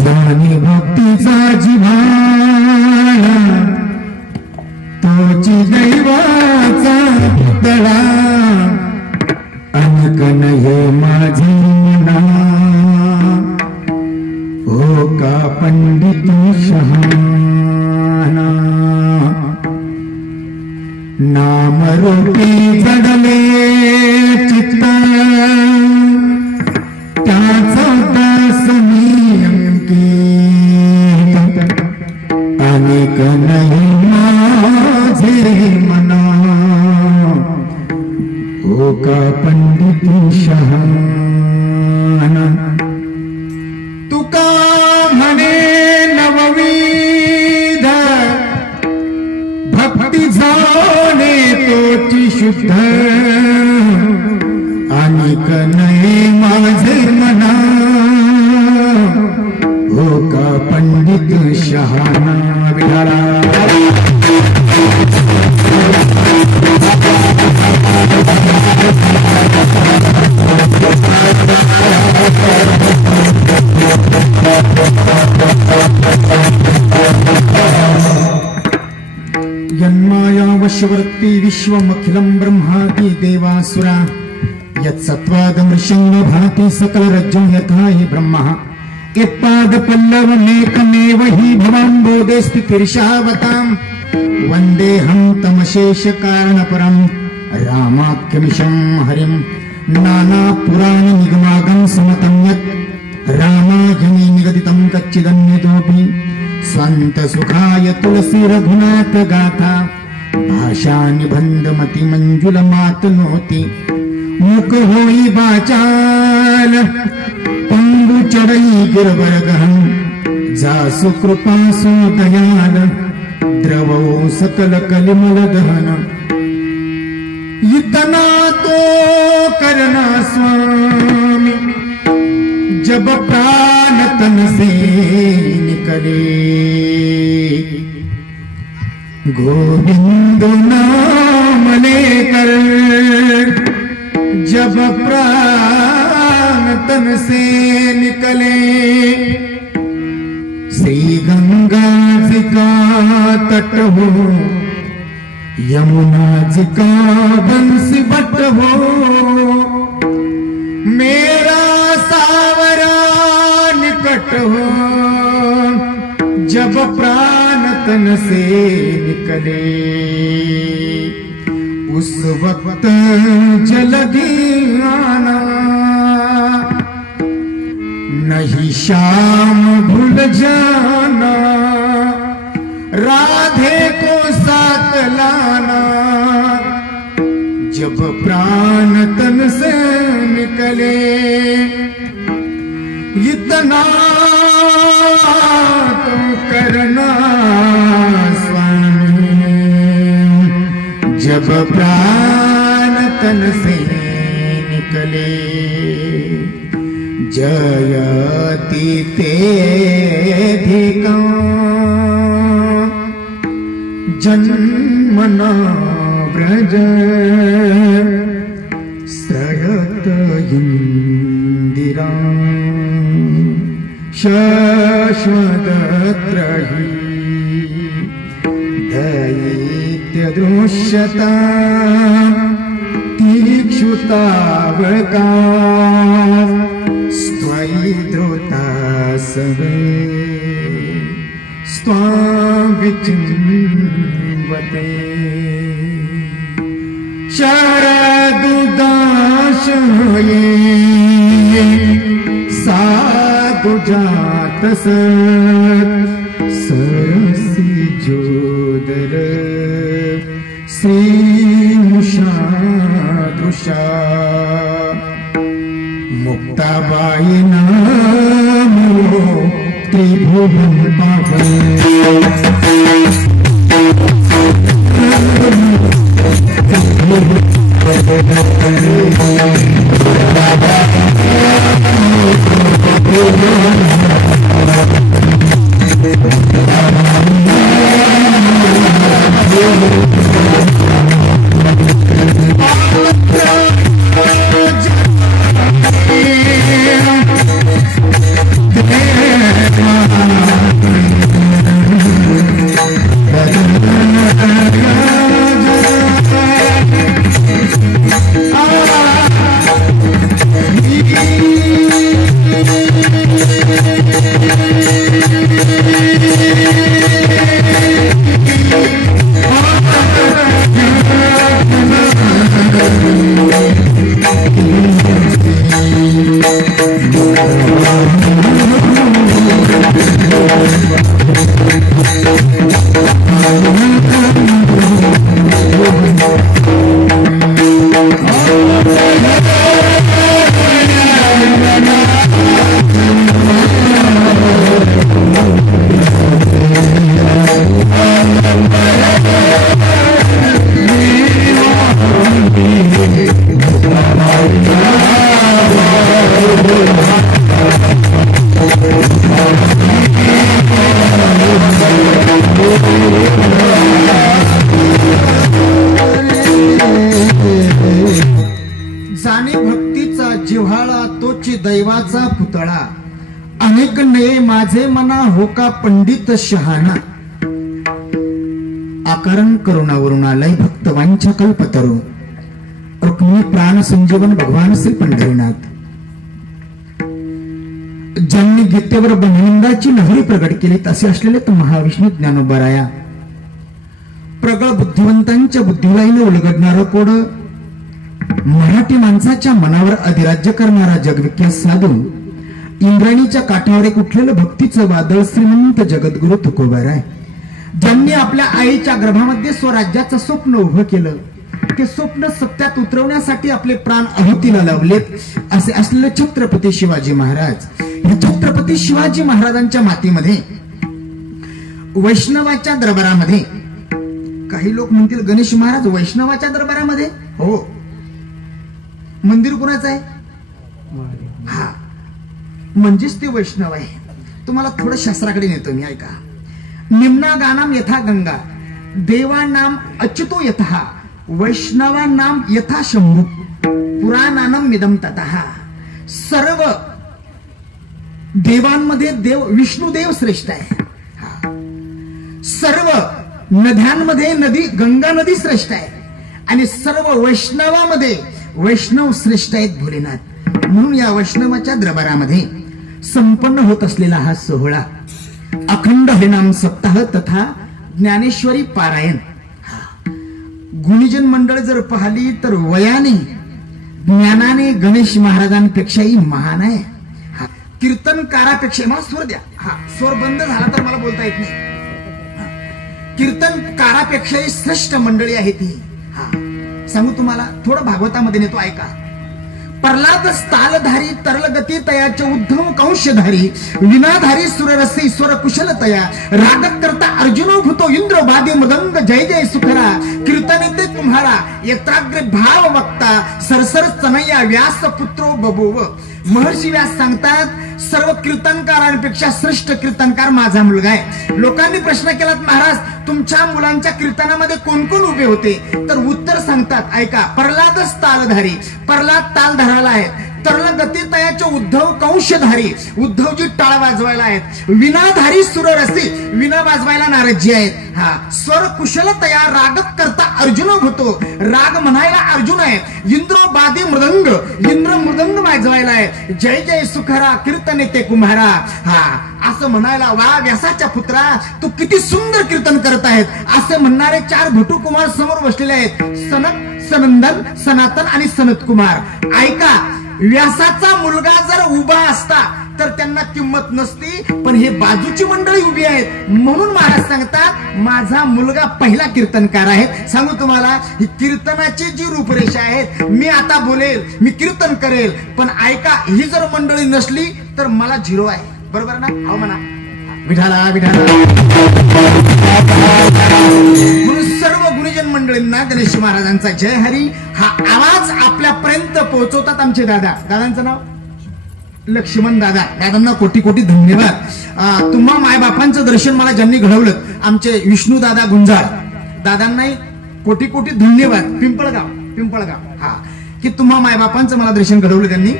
जानी भक्तीचा जिव्हाळा तोची दैवाचा पुतळा अनक नये माझे मना हो का पंडित शहाणा नामरूपी जडले चित्त त्याचा दास मी अंकित अनेक नाही माझे मना हो का पंडित शहाणा तुका म्हणे नवविध भक्ती जाणे तोची शुद्ध अनेक नाही माझे मना हो का पंडित शहाणा विहारा यन्माया वशवर्ती विश्वमखिलं ब्रह्मादि देवासुरा यत्सत्त्वादमृषं भाति सकलरज्जो यथा हि ब्रह्मः यत्पादपल्लवमेकमेव हि भवाम्बोधे स्थितिर्षावतां वन्देऽहं तमशेषकारणपरं रामाख्यमिशं हरिं नानापुराणनिगमागं समतं यत् रामायणे निगदितं कच्चिदन्यतोऽपि स्वान्तसुखाय तुलसी रघुनाथ गाथा भाषा निबन्धमति मञ्जुलमातनोति मुख होई बाचाल पंगु चढ़ई गिरवरगहन जासु कृपासु दयाल द्रवो सकल कलिमल दहन इतना तो करना स्वामी जब प्राण तन से निकले गोविंद नाम लेकर जब प्राण तन से निकले श्री गंगा जी का तट हो यमुना जी का बंसी बट हो मेरा सावरा निकट हो जब प्राण तन से निकले उस वक्त जल्दी आना नहीं शाम भूल जाना राधे को साथ लाना जब प्राण तन से निकले इतना तो करना स्वामी जब प्राण तन से निकले जयति तेधिका जन्मना व्रज श्रयत इंदिरा शाश्वतत्रहि दैत्य दृश्यता तीक्षुतावका वैधृता सवे स्वाविचिन्वते शारदुदाशये साधुजातस सरसी जोदर श्रीमुषादृशा मुक्ताबाई नामो त्रिभुवन पावन जाणे भक्तीचा जिव्हाळा तोची दैवाचा पुतळा अनेक नये माझे मना होका पंडित शहाणा आकरण करुणावरून आलय भक्तवांच्या कल्पतरू रुक्मिणी प्राण संजीवन भगवान श्री पंढरीनाथ ज्यांनी गीतेवर ब्रह्मांडाची लहरी प्रगट केली तसे असलेले तो महाविष्णू ज्ञानोबराया प्रगळ बुद्धिवंतांच्या बुद्धिवाईने उलगडणारं कोड मराठी माणसाच्या मनावर अधिराज्य करणारा जगविख्यात साधू इंद्राणीच्या काठावर एक उठलेलं भक्तीचं वादळ श्रीमंत जगद्गुरु तुकोबाराय ज्यांनी आपल्या आईच्या गर्भामध्ये स्वराज्याचं स्वप्न उभं केलं ते स्वप्न सत्यात उतरवण्यासाठी आपले प्राण आहुतीला लावलेत असे असलेले छत्रपती शिवाजी महाराज या छत्रपती शिवाजी महाराजांच्या मातीमध्ये वैष्णवाच्या दरबारामध्ये काही लोक म्हणतील गणेश महाराज वैष्णवाच्या दरबारामध्ये हो मंदिर कोणाचं आहे हा म्हणजेच ते वैष्णव आहे तुम्हाला थोडं शास्त्राकडे नेतो मी ऐका निम्ना गानाम यथा गंगा देवानाम अच्युतो यथा वैष्णवानाम यथा शंभू पुराणानम मिदम ततः सर्व देवांमध्ये देव विष्णुदेव श्रेष्ठ आहे सर्व नद्यांमध्ये नदी गंगा नदी श्रेष्ठ आहे आणि सर्व वैष्णवामध्ये वैष्णव श्रेष्ठ आहेत भोलेनाथ म्हणून या वैष्णवाच्या दरबारामध्ये संपन्न होत असलेला हा सोहळा अखंड हरिनाम सप्ताह तथा ज्ञानेश्वरी पारायण गुणीजन मंडळ जर पाहिली तर वयाने ज्ञानाने गणेश महाराजांपेक्षाही महान आहे कीर्तनकारापेक्षा मला स्वर द्या हा स्वर बंद झाला तर मला बोलता येत नाही कीर्तनकारापेक्षाही श्रेष्ठ मंडळी आहे ती हा सांगू तुम्हाला थोडं भागवतामध्ये नेतो ऐका प्रल्हाद स्थालधारी तरलगती तयाचे उद्धव कंशधारी विनाधारी सुररसी ईश्वर कुशल तया रागत करता अर्जुनो भूतो इंद्र बादे मदंग जय जय सुखरा कीर्तनेते तुम्हारा यत्राग्रे भाव वक्ता सरसर चनैया व्यास पुत्रो बबुव महर्षी व्यास सांगतात सर्व कीर्तनकारांपेक्षा श्रेष्ठ कीर्तनकार माझा मुलगा आहे लोकांनी प्रश्न केला महाराज तुमच्या मुलांच्या कीर्तनामध्ये कोण कोण उभे होते तर उत्तर सांगतात ऐका प्रल्हाद तालधारी प्रल्हाद ताल धराला आहे तरल गती तयाचे उद्धव कंशधारी, उद्धवजी टाळ वाजवायला आहेत. विनाधारी सुररसी, विना वाजवायला नारदजी आहेत. हा स्वर कुशल तया राग करता अर्जुन होतो, राग म्हणायला अर्जुन आहे. इंद्र बादी मृदंग, इंद्र मृदंग वाजवायला आहे. जय जय सुखरा कीर्तने ते कुंभारा. हा असं म्हणायला वा व्यासाच्या पुत्रा तू किती सुंदर कीर्तन करत आहेत असे म्हणणारे 4 भटू कुमार समोर बसलेले आहेत. सनत, सनंदन, सनातन आणि सनत कुमार. ऐका, व्यासाचा मुलगा जर उभा असता तर त्यांना किंमत नसती, पण हे बाजूची मंडळी उभी आहेत म्हणून महाराज सांगतात माझा मुलगा पहिला कीर्तनकार आहे. सांगू तुम्हाला ही कीर्तनाची जी रूपरेषा आहे, मी आता बोलेल, मी कीर्तन करेल, पण ऐका ही जर मंडळी नसली तर मला 0 आहे. बरोबर ना? हो म्हणा विठाला विठाला. म्हणून सर्व गुरुजन मंडळींना गणेश महाराजांचा जय हरी हा आवाज आपल्यापर्यंत पोहोचवतात आमचे दादा. दादांचं नाव लक्ष्मण दादा. दादांना कोटी कोटी धन्यवाद. तुम्हा मायबापांचं दर्शन मला ज्यांनी घडवलं आमचे विष्णू दादा गुंजाळ, दादांनाही कोटी कोटी धन्यवाद. पिंपळगाव हा की तुम्हा मायबापांचं मला दर्शन घडवलं त्यांनी.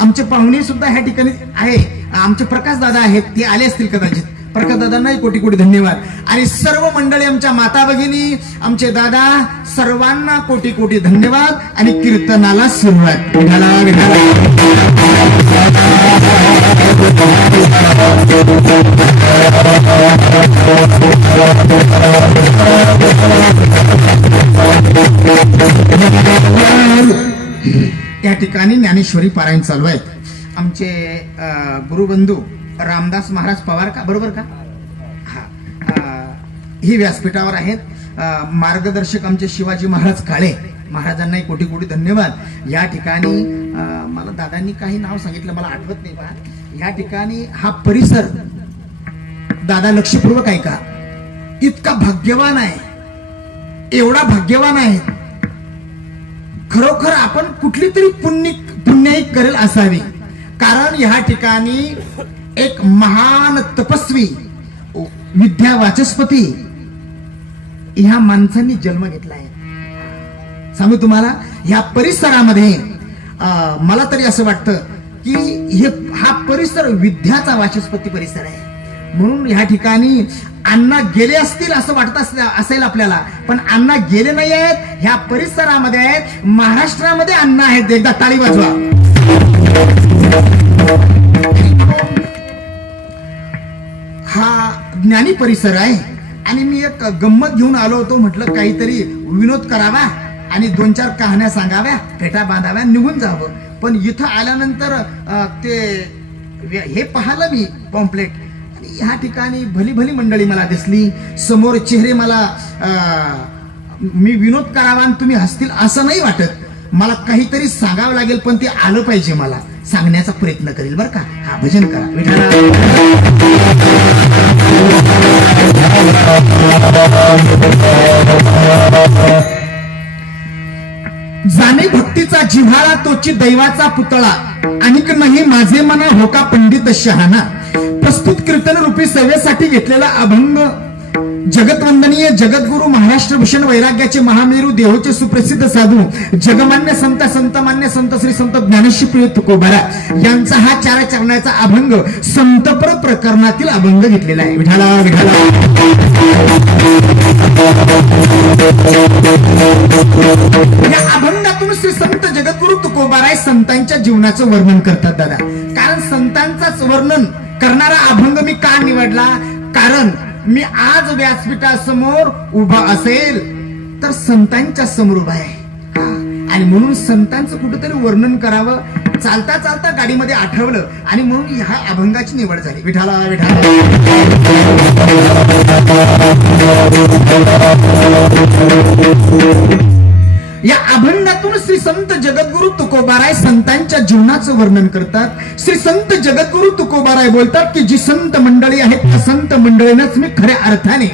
आमचे पाहुणे सुद्धा ह्या ठिकाणी आहे. आमचे प्रकाश दादा आहेत, ते आले असतील कदाचित. प्रकाश दादांनाही कोटी कोटी धन्यवाद. आणि सर्व मंडळी आमच्या माता भगिनी, आमचे दादा, सर्वांना कोटी कोटी धन्यवाद. आणि कीर्तनाला सुरुवात. विठाला विठाला. या ठिकाणी ज्ञानेश्वरी पारायण चालू आहेत. आमचे गुरुबंधू रामदास महाराज पवार का, बरोबर का? हा ही व्यासपीठावर आहेत. मार्गदर्शक आमचे शिवाजी महाराज काळे, महाराजांनाही कोटी कोटी धन्यवाद. या ठिकाणी मला दादांनी काही नाव सांगितलं, मला आठवत नाही बा. या ठिकाणी हा परिसर दादा लक्षपूर्वक ऐका, इतका भाग्यवान आहे, एवढा भाग्यवान आहे. खरोखर आपण कुठली तरी पुण्याई करेल असावी. कारण ह्या ठिकाणी एक महान तपस्वी, विद्या वाचस्पती ह्या माणसांनी जन्म घेतला आहे. सांगू तुम्हाला ह्या परिसरामध्ये मला तरी असं वाटतं की हा परिसर विद्याचा वाचस्पती परिसर आहे. म्हणून ह्या ठिकाणी अण्णा गेले असतील असं वाटत असेल आपल्याला, पण अण्णा गेले नाही आहेत, ह्या परिसरामध्ये आहेत, महाराष्ट्रामध्ये अण्णा आहेत. एकदा टाळी वाजवा. हा ज्ञानी परिसर आहे. आणि मी एक गंमत घेऊन आलो होतो, म्हटलं काहीतरी विनोद करावा आणि 2-4 कहाण्या सांगाव्या, फेटा बांधाव्या, निघून जावं. पण इथं आल्यानंतर ते हे पाहिलं मी पॉम्पलेट, आणि ह्या ठिकाणी भली भली मंडळी मला दिसली. समोर चेहरे मला मी विनोद करावा आणि तुम्ही हसतील असं नाही वाटत. मला काहीतरी सांगावं लागेल, पण ते आलं पाहिजे. मला सांगण्याचा प्रयत्न करेल बरं का. हा भजन करा विठाला. जाणे भक्तीचा जिव्हाळा तोची दैवाचा पुतळा, अनिक नाही माझे मना होका पंडित शहाणा. प्रस्तुत कीर्तन रूपी सेवेसाठी घेतलेला अभंग जगतवंदनीय जगद्गुरु महाराष्ट्र भूषण वैराग्याचे महामेरू देहोचे सुप्रसिद्ध साधू जगमान्य संतमान्य संत श्री संत ज्ञानेश्वर तुकोबारा यांचा हा 4 चरणाचा अभंग संतपर प्रकरणातील अभंग घेतलेला आहे. विठाला विठाला. या अभंगातून श्री संत जगद्गुरु तुकोबाराय संतांच्या जीवनाचं वर्णन करतात दादा. कारण संतांचाच वर्णन करणारा अभंग मी का निवडला? कारण मी आज व्यासपीठासमोर उभा असेल तर संतांच्या समोर उभा आहे. आणि म्हणून संतांचं कुठेतरी वर्णन करावं, चालता चालता गाडीमध्ये आठवलं, आणि म्हणून ह्या अभंगाची निवड झाली. विठाला विठाला. या अभंगातून श्री संत जगद्गुरु तुकोबाराय संतांच्या जीवनाचं वर्णन करतात. श्री संत जगद्गुरु तुकोबाराय बोलतात की जी संत मंडळी आहेत त्या संत मंडळींनाच मी खऱ्या अर्थाने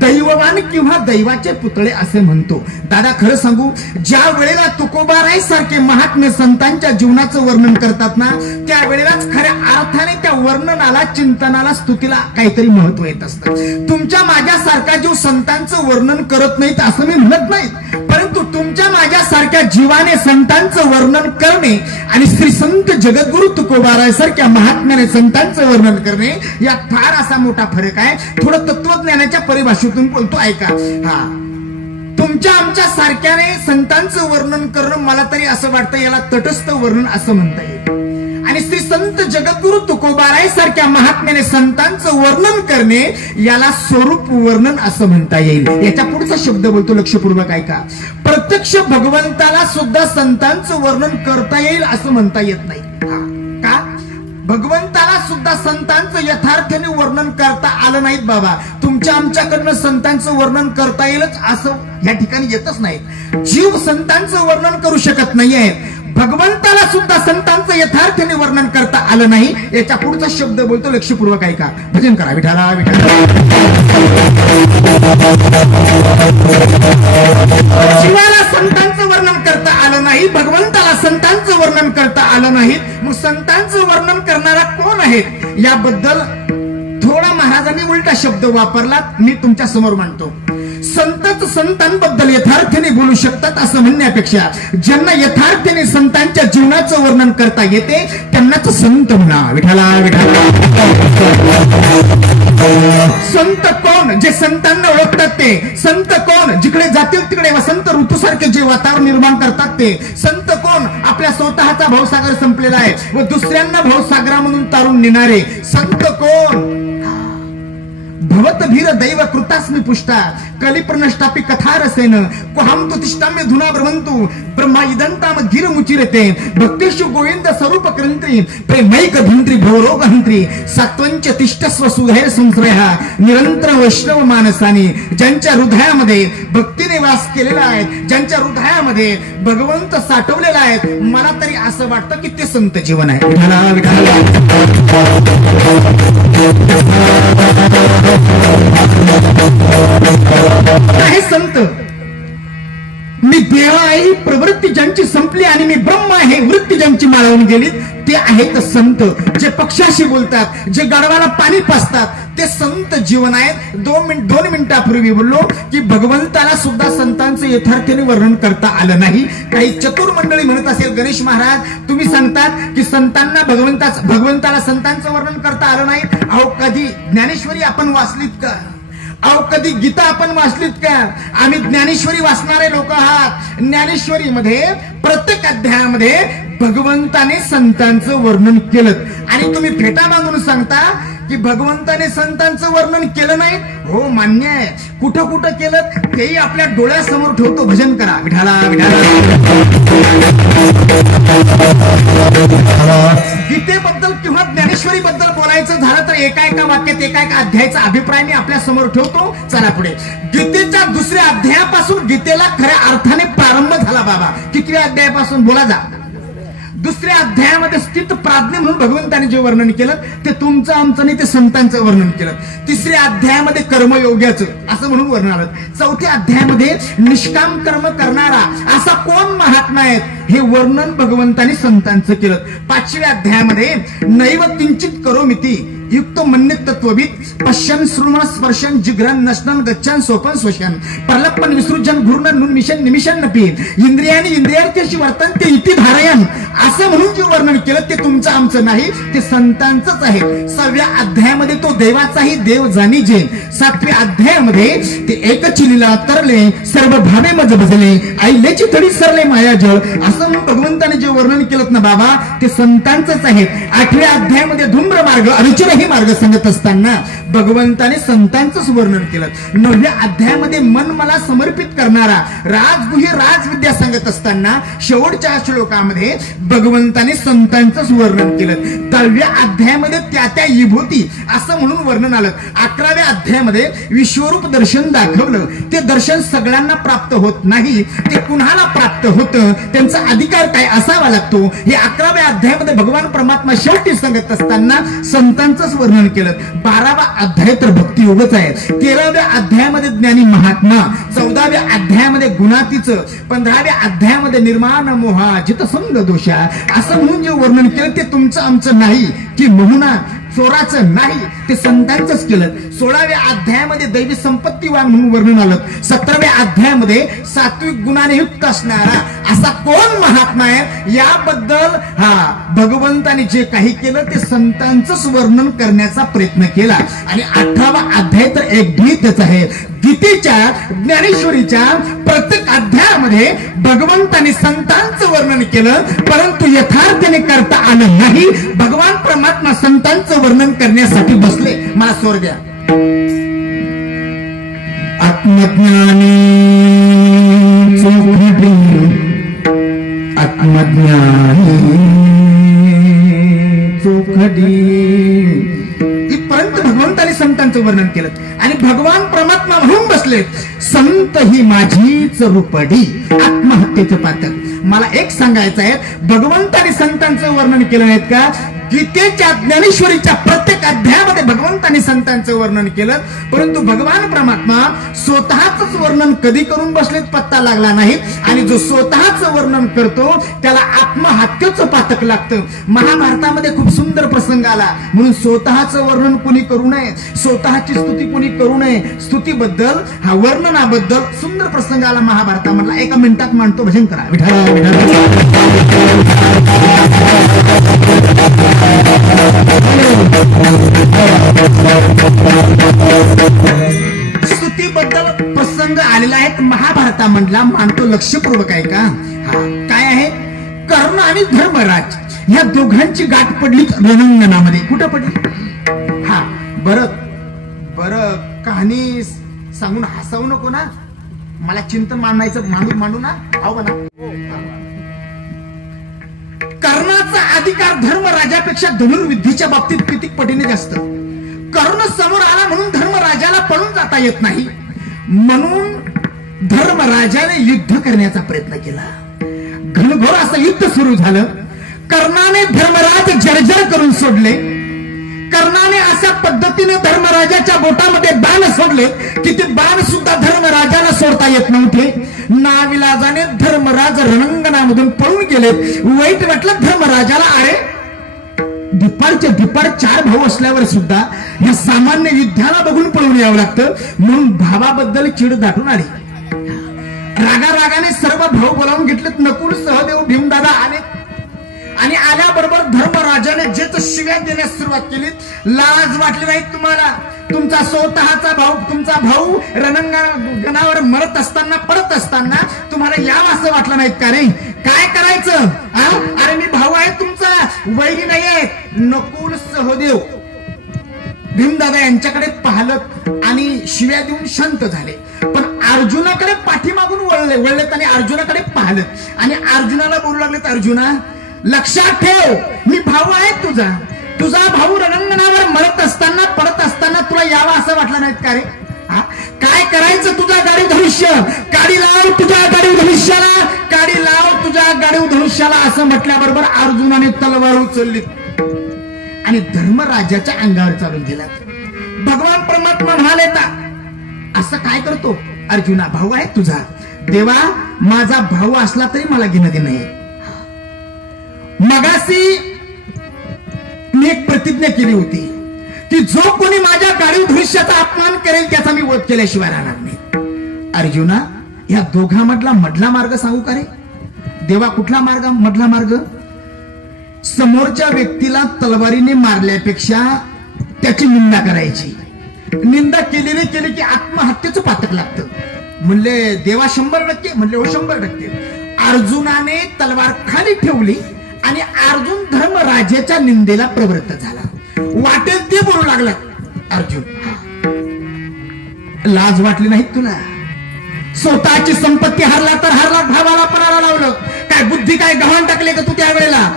दैववान किंवा दैवाचे पुतळे असे म्हणतो. दादा खरं सांगू, ज्या वेळेला तुकोबाराय सारखे महात्म्य संतांच्या जीवनाचं वर्णन करतात ना, त्या वेळेलाच खऱ्या अर्थाने त्या वर्णनाला, चिंतनाला, स्तुतीला काहीतरी महत्व येत असतं. तुमच्या माझ्यासारखा जीव संतांचं वर्णन करत नाहीत असं मी म्हणत नाही, परंतु तुमच्या तुमच्या माझ्यासारख्या जीवाने संतांचं वर्णन करणे आणि श्री संत जगद्गुरु तुकोबाराय सारख्या महात्म्याने संतांचं वर्णन करणे यात फार असा मोठा फरक आहे. थोडं तत्वज्ञानाच्या परिभाषेतून बोलतो, ऐका. हा, तुमच्या आमच्या सारख्याने संतांचं वर्णन करणं मला तरी असं वाटतं याला तटस्थ वर्णन असं म्हणता येईल. आणि श्री संत जगद्गुरु तुकोबाराय सारख्या महात्म्याने संतांचं वर्णन करणे याला स्वरूप वर्णन असं म्हणता येईल. याच्या पुढचा शब्द बोलतो, लक्षपूर्वक ऐका. प्रत्यक्ष भगवंताला सुद्धा संतांचं वर्णन करता येईल असं म्हणता येत नाही. का? भगवंताला सुद्धा संतांचं यथार्थाने वर्णन करता आलं नाहीत बाबा. तुमच्या आमच्याकडनं संतांचं वर्णन करता येईलच असं या ठिकाणी येतच नाही. जीव संतांचं वर्णन करू शकत नाहीये, भगवंताला सुद्धा संतांचं यथार्थाने वर्णन करता आलं नाही. याच्या पुढचा शब्द बोलतो, लक्षपूर्वक ऐका. भजन करा विठाला विठाला. जीवाला संतांचं वर्णन करता आलं नाही, भगवंताला संतांचं वर्णन करता आलं नाही. मग संतांचं वर्णन करणारा कोण आहे याबद्दल थोडा महाराजांनी उलटा शब्द वापरला, मी तुमच्या समोर मांडतो. संतच संतांबद्दल यथार्थाने बोलू शकतात असं म्हणण्यापेक्षा ज्यांना यथार्थाने संतांच्या जीवनाचं वर्णन करता येते त्यांनाच संत म्हणा. विठाला विठाला. संत कोण? जे संतांना ओळखतात ते. संत कोण? जिकडे जातील तिकडे वसंत ऋतूसारखे जे वातावरण निर्माण करतात ते. संत कोण? आपल्या स्वतःचा भावसागर संपलेला आहे व दुसऱ्यांना भावसागरामधून तारून नेणारे. संत कोण? भवत भीर दैव कृतास्मी पुष्टा कलिप्रनष्टापी कथा रसेन कोहाम तु तिष्ठाम्य धुना ब्रह्मंतु ब्रह्मा इदंताम गिर मुचिरते भक्तेषु गोविंद स्वरूप क्रंत्री प्रेमैक भिंत्री भवरोग हंत्री सात्वंच तिष्ठस्व सुधैर संश्रया निरंतर वैष्णव मानसानी. ज्यांच्या हृदयामध्ये भक्तीने वास केलेला आहे, ज्यांच्या हृदयामध्ये भगवंत साठवलेला आहे, मला तरी असं वाटतं की ते संत जीवन आहे. आहे संत. मी देव आहे प्रवृत्ती ज्यांची संपली आणि मी ब्रह्म आहे वृत्ती ज्यांची माळवून गेली ते आहेत संत. जे पक्षाशी बोलतात, जे गाढवाला पाणी पाजतात ते संत जीवन आहेत. 2 मिनिटापूर्वी बोललो की भगवंताला सुद्धा संतांचं यथार्थाने वर्णन करता आलं नाही. काही चतुर मंडळी म्हणत असेल, गणेश महाराज तुम्ही सांगतात की संतांना भगवंताला संतांचं वर्णन करता आलं नाही. अहो कधी ज्ञानेश्वरी आपण वाचलीत का? अहो कधी गीता आपण वाचलीत का? आम्ही ज्ञानेश्वरी वाचणारे लोक आहात. ज्ञानेश्वरीमध्ये प्रत्येक अध्यायामध्ये भगवंताने संतांचं वर्णन केलं आणि तुम्ही फेटा बांधून सांगता की भगवंताने संतांचं वर्णन केलं नाही. हो मान्य आहे, कुठं कुठं केलं तेही आपल्या डोळ्यासमोर ठेवतो. भजन करा विठाला विठाला. गीतेबद्दल किंवा ज्ञानेश्वरी बद्दल बोलायचं झालं तर एका वाक्यात एका अध्यायाचा अभिप्राय मी आपल्या समोर ठेवतो. चला पुढे. गीतेच्या दुसऱ्या अध्यायापासून गीतेला खऱ्या अर्थाने प्रारंभ झाला बाबा. कितव्या अध्यायापासून बोला जा. दुसऱ्या अध्यायामध्ये स्थित प्राज्ञ म्हणून भगवंताने जे वर्णन केलं ते तुमचं आमचं नाही, ते संतांचं वर्णन केलं. तिसऱ्या अध्यायामध्ये कर्मयोग्याचं असं म्हणून वर्णन आलं. चौथ्या अध्यायामध्ये निष्काम कर्म करणारा असा कोण महात्मा आहेत हे वर्णन भगवंताने संतांचं केलं. पाचव्या अध्यायामध्ये नैव किंचित करोमिती युक्त मन्य तत्वविद पश्यन श्रुमण स्पर्शन जिग्रन नशनन गच्छन सोपन स्वशन प्रलपन विसृजन घूर्णन निमिषन निमिषन नपी इंद्रियानी इंद्रियार्थी वर्तन ते इति धारयन असं म्हणून जे वर्णन केलं ते तुमचं आमचं नाही, ते संतांचंच आहे. 6व्या अध्यायामध्ये तो देवाचाही देव जाणी जे. 7व्या अध्यायामध्ये ते एकची लीला तरले सर्व भावे मज भजले आईलेची तडी सरले मायाजळ असं म्हणून भगवंताने जे वर्णन केलं ना बाबा ते संतांचंच आहे. 8व्या अध्यायामध्ये धूम्र मार्ग अनुचर हे मार्ग सांगत असताना भगवंताने संतांचंच वर्णन केलं. 9व्या अध्यायामध्ये मन मला समर्पित करणारा राजगुह्य राजविद्या सांगत असताना शेवटच्या श्लोकामध्ये भगवंताने संतांचंच वर्णन केलं. 10व्या अध्यायामध्ये त्या विभूती असं म्हणून वर्णन आलं. 11व्या अध्यायामध्ये विश्वरूप दर्शन दाखवलं. ते दर्शन सगळ्यांना प्राप्त होत नाही, ते कुणाला प्राप्त होतं, त्यांचा अधिकार काय असावा लागतो हे 11व्या अध्यायामध्ये भगवान परमात्मा शेवटी सांगत असताना संतांचंच वर्णन केलं. 12वा अध्याय तर भक्ती योगच आहे. 13व्या अध्यायामध्ये ज्ञानी महात्मा, 14व्या अध्यायामध्ये गुणातीचं, 15व्या अध्यायामध्ये निर्माण मोहा जित संग दोषा असं म्हणून जे वर्णन केलं ते तुमचं आमचं नाही की म्हणून चोराचं नाही, ते संतांचंच केलं. 16व्या अध्यायामध्ये दैवी संपत्तीवान म्हणून वर्णन आलं. 17व्या अध्यायामध्ये सात्विक गुणाने युक्त असणारा असा कोण महात्मा आहे याबद्दल भगवंताने जे काही केलं ते संतांचंच वर्णन करण्याचा प्रयत्न केला. आणि 18वा अध्याय तर एक गीतच आहे. गीतेच्या ज्ञानेश्वरीच्या प्रत्येक अध्यायामध्ये भगवंताने संतांचं वर्णन केलं, परंतु यथार्थाने करता आलं नाही. भगवान परमात्मा संतांचं वर्णन करण्यासाठी बसले. मला स्वर द्या. आत्मज्ञानी चोखडी, आत्मज्ञानी चोखडी इथपर्यंत भगवंताने संतांचं वर्णन केलं. आणि भगवान परमात्मा म्हणून बसले, संत ही माझीच रूपडी. आत्महत्येचं पातक. मला एक सांगायचं आहे, भगवंताने संतांचं वर्णन केलं नाहीत का? गीतेच्या ज्ञानेश्वरीच्या प्रत्येक अध्यायामध्ये भगवंताने संतांचं वर्णन केलं, परंतु भगवान परमात्मा स्वतःच वर्णन कधी करून बसलेत पत्ता लागला नाही. आणि जो स्वतःच वर्णन करतो त्याला आत्महत्येचं पातक लागतं. महाभारतामध्ये खूप सुंदर प्रसंग आला, म्हणून स्वतःचं वर्णन कोणी करू नये, स्वतःची स्तुती कोणी करू नये. स्तुतीबद्दल वर्णनाबद्दल सुंदर प्रसंग आला महाभारतामधला. एका मिनिटात मांडतो, भजन करा. स्तुतीबद्दल प्रसंग आलेला आहे महाभारतामधला, मानतो. लक्षपूर्वक आहे का? काय आहे? कर्ण आणि धर्मराज या दोघांची गाठ पडली रणांगणामध्ये. कुठं पडली? बरं कहाणी सांगून हसावू नको ना. मला चिंतन मांडू ना. आहो ना. कर्णाचा अधिकार धर्मराजापेक्षा धनुर्विद्येच्या बाबतीत किती पटीने जास्त. कर्ण समोर आला म्हणून धर्मराजाला पळून जाता येत नाही, म्हणून धर्मराजाने युद्ध करण्याचा प्रयत्न केला. घनघोर असं युद्ध सुरू झालं. कर्णाने धर्मराज जर्जर करून सोडले. कर्णाने अशा पद्धतीने धर्मराजाच्या बोटामध्ये बाण सोडले की ते बाण सुद्धा धर्मराजाला सोडता येत नव्हते. नाविलाजाने धर्मराज रणांगणामधून पळून गेले. वाईट वाटलं धर्मराजाला. अरे दुपारच्या दुपार 4 भाऊ असल्यावर सुद्धा या सामान्य युद्धाला बघून पळून यावं लागतं, म्हणून भावाबद्दल चिड दाटून आली. रागारागाने सर्व भाऊ बोलावून घेतलेत. नकुल, सहदेव, भीमदादा आले. आणि आल्याबरोबर धर्मराजाने जेच शिव्या देण्यास सुरुवात केली. लाज वाटली नाही तुम्हाला? तुमचा स्वतःचा भाऊ, तुमचा भाऊ रणांगणावर मरत असताना, पडत असताना तुम्हाला यावं असं वाटलं नाहीत का रे? काय करायचं? अरे मी भाऊ आहे तुमचा, वैरी नाही आहे. नकुल, सहदेव, भीमदादा यांच्याकडे पाहिलं आणि शिव्या देऊन शांत झाले. पण अर्जुनाकडे पाठीमागून वळलेत आणि अर्जुनाकडे पाहिलं आणि अर्जुनाला बोलू लागलेत, अर्जुना लक्षात ठेव, मी भाऊ आहे तुझा. तुझा भाऊ रणांगणावर मरत असताना, पडत असताना तुला यावं असं वाटलं नाहीत का रे? काय करायचं? तुझा गाडी धनुष्य काडी लाव, तुझ्या गाडी धनुष्याला काडी लाव, तुझ्या गाडी धनुष्याला असं म्हटल्याबरोबर अर्जुनाने तलवार उचलली आणि धर्मराजाच्या अंगावर चालून गेला. भगवान परमात्मा म्हणाले, असं काय करतो? अर्जुना भाऊ आहे तुझा. देवा माझा भाऊ असला तरी मला घेणं देणं आहे. मगाशी मी एक प्रतिज्ञा केली होती की जो कोणी माझ्या गाडी धनुष्याचा अपमान करेल त्याचा मी वध केल्याशिवाय राहणार नाही. अर्जुना या दोघांमधला मधला मार्ग सांगू का रे? देवा कुठला मार्ग? मधला मार्ग. समोरच्या व्यक्तीला तलवारीने मारल्यापेक्षा त्याची निंदा करायची. निंदा केली की आत्महत्येचं पातक लागतं. म्हणले देवा 100%? म्हणले हो 100%. अर्जुनाने तलवार खाली ठेवली आणि अर्जुन धर्मराजाच्या निंदेला प्रवृत्त झाला. वाटेल ते बोलू लागला. अर्जुन लाज वाटली नाही तुला? स्वतःची संपत्ती हरला तर हरला, भावाला पणाला लावलं. काय बुद्धी काय गव्हाण टाकले का तू त्यावेळेला?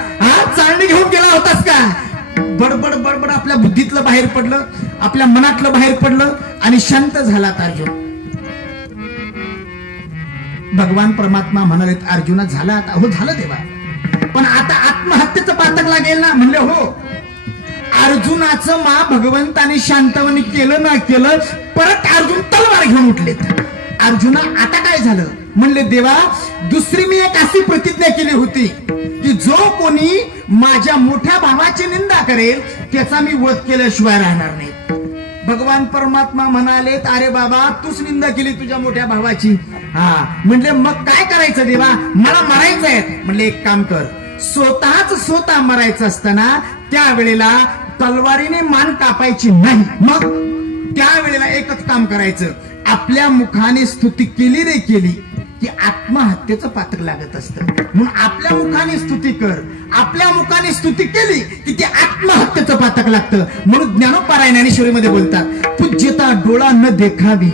चालणी घेऊन गेला होतास का? बडबड बडबड आपल्या बुद्धीतलं बाहेर पडलं, आपल्या मनातलं बाहेर पडलं आणि शांत झाला अर्जुन. भगवान परमात्मा म्हणाले, अर्जुना झाला आता? हो झालं देवा, पण आता आत्महत्येचं पातक लागेल ना? म्हणले हो. अर्जुनाचं मा भगवंताने शांतवणी केलं ना केलं, परत अर्जुन तलवार घेऊन उठलेत. अर्जुना आता काय झालं? म्हणले देवा दुसरी मी एक अशी प्रतिज्ञा केली होती की जो जो कोणी माझ्या मोठ्या भावाची निंदा करेल त्याचा मी वध केल्याशिवाय राहणार नाही. भगवान परमात्मा म्हणाले, अरे बाबा तूच निंदा केली तुझ्या मोठ्या भावाची. हा म्हणले मग काय करायचं देवा, मला मरायचंय. म्हणले एक काम कर, स्वतः मरायचं असताना त्यावेळेला तलवारीने मान कापायची नाही. मग त्यावेळेला एकच काम करायचं, आपल्या मुखाने स्तुती केली रे केली की आत्महत्येचं पातक लागत असतं. म्हणून आपल्या मुखाने स्तुती कर, आपल्या मुखाने स्तुती केली की ते आत्महत्येचं पातक लागतं. म्हणून ज्ञानोबा ज्ञानेश्वरीमध्ये बोलतात, पूज्यता डोळा न देखावी,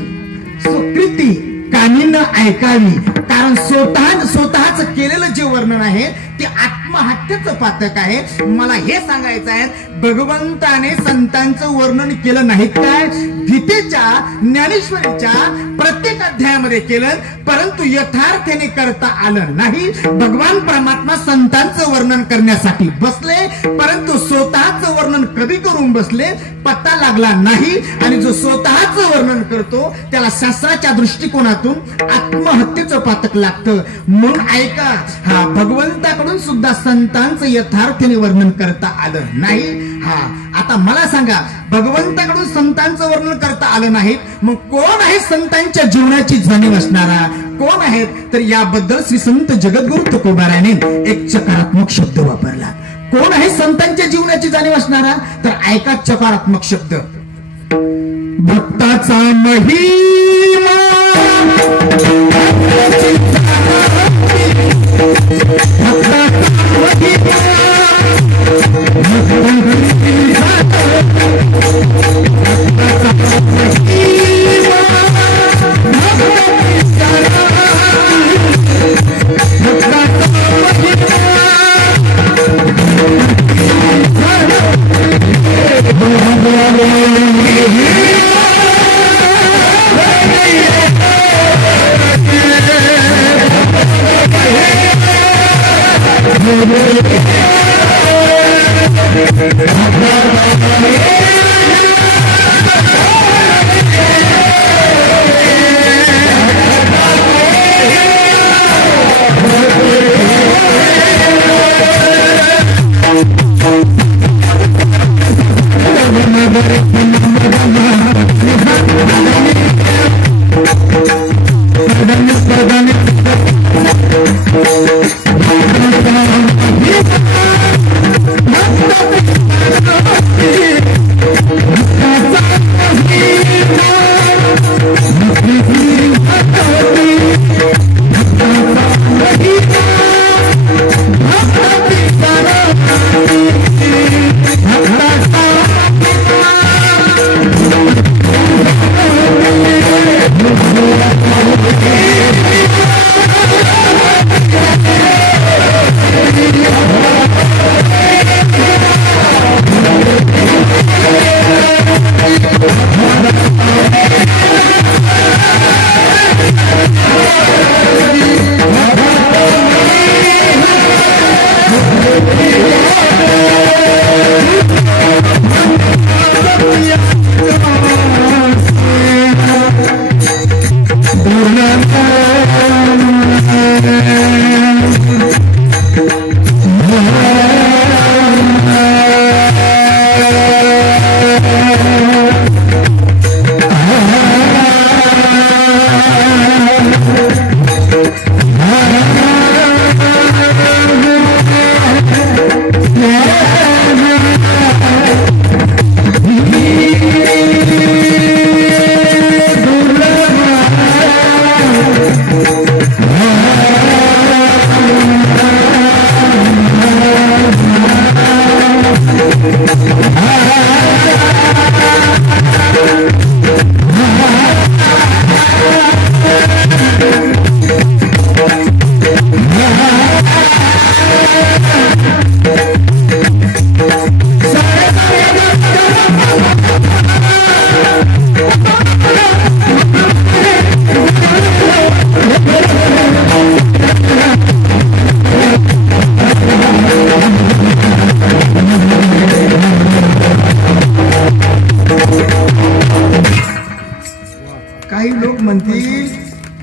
सुकृती कानी न ऐकावी. कारण स्वतःच केलेलं जे वर्णन आहे ते आत्महत्येचं पातक आहे. मला हे सांगायचं आहे, भगवंताने संतांचं वर्णन केलं नाही काय, गीतेच्या ज्ञानेश्वरीच्या प्रत्येक अध्यायामध्ये केलं, परंतु यथार्थाने करता आलं नाही. भगवान परमात्मा संतांचं वर्णन करण्यासाठी बसले, परंतु स्वतःचं वर्णन कधी करून बसले पत्ता लागला नाही. आणि जो स्वतःचं वर्णन करतो त्याला शास्त्राच्या दृष्टिकोनातून आत्महत्येचं पातक लागतं. म्हणून ऐका, हा भगवंताकडून सुद्धा संतांचं यथार्थाने वर्णन करता आलं नाही. हा आता मला सांगा, भगवंताकडून संतांचं वर्णन करता आलं नाही, मग कोण आहे संतांच्या जीवनाची जाणीव असणारा, कोण आहेत? तर याबद्दल श्री संत जगद्गुरु तुकोबारायाने एक सकारात्मक शब्द वापरला. कोण आहे संतांच्या जीवनाची जाणीव असणारा? तर ऐका सकारात्मक शब्द, भक्ताचा महिमा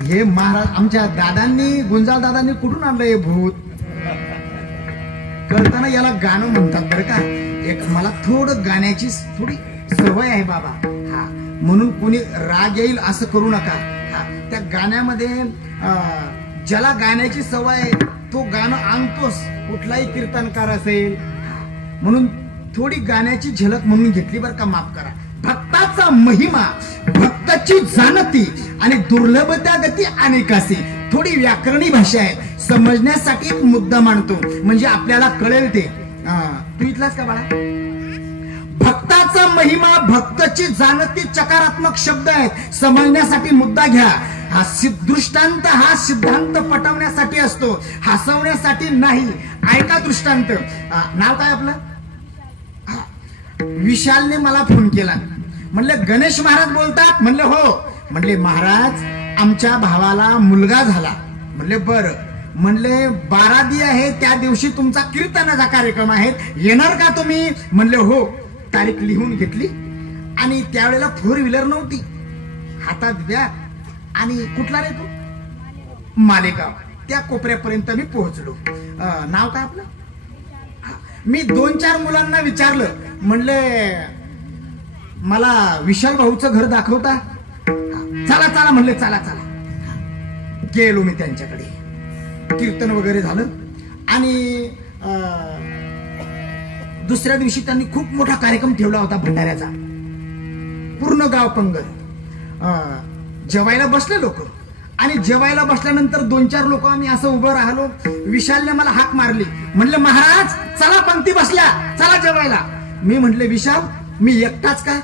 हे महाराज आमच्या दादांनी गुंजाळ दादांनी कुठून आणलं हे भूत? कळताना याला गाणं म्हणतात बरं का. एक मला थोडं गाण्याची थोडी सवय आहे बाबा. हा, म्हणून कोणी राग येईल असं करू नका. हा, त्या गाण्यामध्ये ज्याला गाण्याची सवय आहे तो गाणं आणतोच, कुठलाही कीर्तनकार असेल. म्हणून थोडी गाण्याची झलक म्हणून घेतली बरं का, माफ करा. भक्ताचा महिमा, भक्ताची जाणती आणि दुर्लभ त्या गती अनेकासी. थोडी व्याकरणी भाषा आहे, समजण्यासाठी एक मुद्दा मांडतो म्हणजे आपल्याला कळेल ते. तू इथलाच का बाळा? भक्ताचा महिमा, भक्ताची जाणती चकारात्मक शब्द आहेत, समजण्यासाठी मुद्दा घ्या. हा दृष्टांत हा सिद्धांत पटवण्यासाठी असतो, हसवण्यासाठी नाही. ऐका दृष्टांत. नाव काय आपलं? विशालने मला फोन केला. म्हणले गणेश महाराज बोलतात? म्हणले हो. म्हणले महाराज आमच्या भावाला मुलगा झाला. म्हणले बर. म्हणले 12 आहे, त्या दिवशी तुमचा कीर्तनाचा कार्यक्रम आहे, येणार का तुम्ही? म्हणले हो. तारीख लिहून घेतली आणि त्यावेळेला 4 व्हीलर नव्हती, हातात बॅग आणि कुठला रे तू? मालेगाव. त्या कोपऱ्यापर्यंत मी पोहोचलो. नाव काय आपलं? मी 2-4 मुलांना विचारलं. म्हणले मला विशाल भाऊचं घर दाखवता? चला चला म्हणले. चला चला. गेलो मी त्यांच्याकडे. कीर्तन वगैरे झालं आणि दुसऱ्या दिवशी त्यांनी खूप मोठा कार्यक्रम ठेवला होता भंडाऱ्याचा, पूर्ण गाव पंगत. जेवायला बसले लोक आणि जेवायला बसल्यानंतर 2-4 लोक आम्ही असं उभं राहिलो. विशालने मला हाक मारली. म्हणलं महाराज चला, पंक्ती बसल्या, चला जेवायला. मी म्हटले विशाल मी एकटाच का?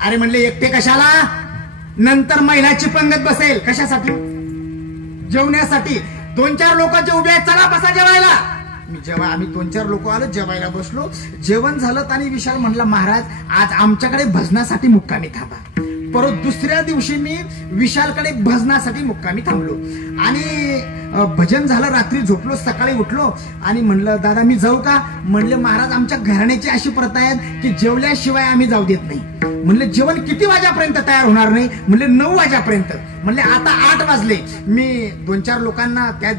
अरे म्हणले एकटे कशाला, नंतर महिलाची पंगत बसेल. कशासाठी? जेवण्यासाठी. 2-4 लोक जे उभे आहेत, चला बसा जेवायला. आम्ही 2-4 लोक आलो, जेवायला बसलो. जेवण झालं आणि विशाल म्हणला महाराज आज आमच्याकडे भजनासाठी मुक्कामी थांबा. परत दुसऱ्या दिवशी मी विशालकडे भजनासाठी मुक्कामी थांबलो आणि भजन झालं. रात्री झोपलो, सकाळी उठलो आणि म्हणलं दादा मी जाऊ का? म्हणले महाराज आमच्या घराण्याची अशी प्रथा आहे की जेवल्याशिवाय आम्ही जाऊ देत नाही. म्हणले जेवण किती वाजेपर्यंत तयार होणार नाही? म्हणले 9 वाजेपर्यंत. म्हणले आता 8 वाजले. मी 2-4 लोकांना त्या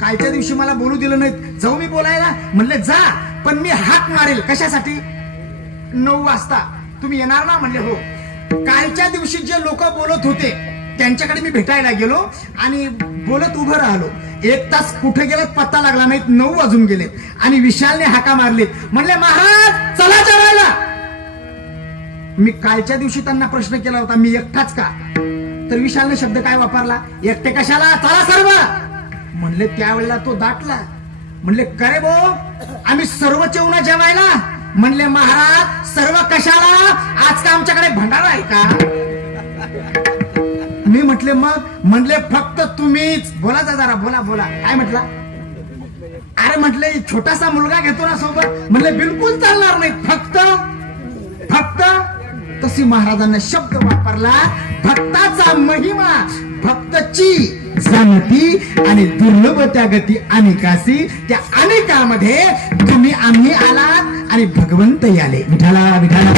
कालच्या दिवशी मला बोलू दिलं नाही, जाऊ मी बोलायला? म्हणले जा, पण मी हाक मारेल. कशासाठी? 9 वाजता तुम्ही येणार ना? म्हणले हो. कालच्या दिवशी जे लोक बोलत होते त्यांच्याकडे मी भेटायला गेलो आणि बोलत उभं राहिलो. 1 तास कुठे गेलेत पत्ता लागला नाही. 9 वाजून गेलेत आणि विशालने हाका मारलेत. म्हणले महाराज चला जेवायला. मी कालच्या दिवशी त्यांना प्रश्न केला होता मी एकटाच का? तर विशालने शब्द काय वापरला? एकटे कशाला, चला सर्व. म्हणले त्यावेळेला तो दाटला. म्हणले करे बो आम्ही सर्व जेवणा जेवायला? म्हणले महाराज सर्व कशाला, आज का आमच्याकडे भंडारा आहे का? मी म्हटले मग? म्हणले फक्त तुम्हीच. बोला जरा, बोला बोला. काय म्हटला? अरे म्हटले छोटासा मुलगा घेतो ना सोबत. म्हणले बिलकुल चालणार नाही, फक्त फक्त. तशी महाराजांना शब्द वापरला. भक्ताचा महिमा, भक्तची जाणती आणि दुर्लभ त्या गती अनेकासी. त्या अनेकामध्ये तुम्ही आम्ही आलात आणि भगवंत याले. विठाला विठाला.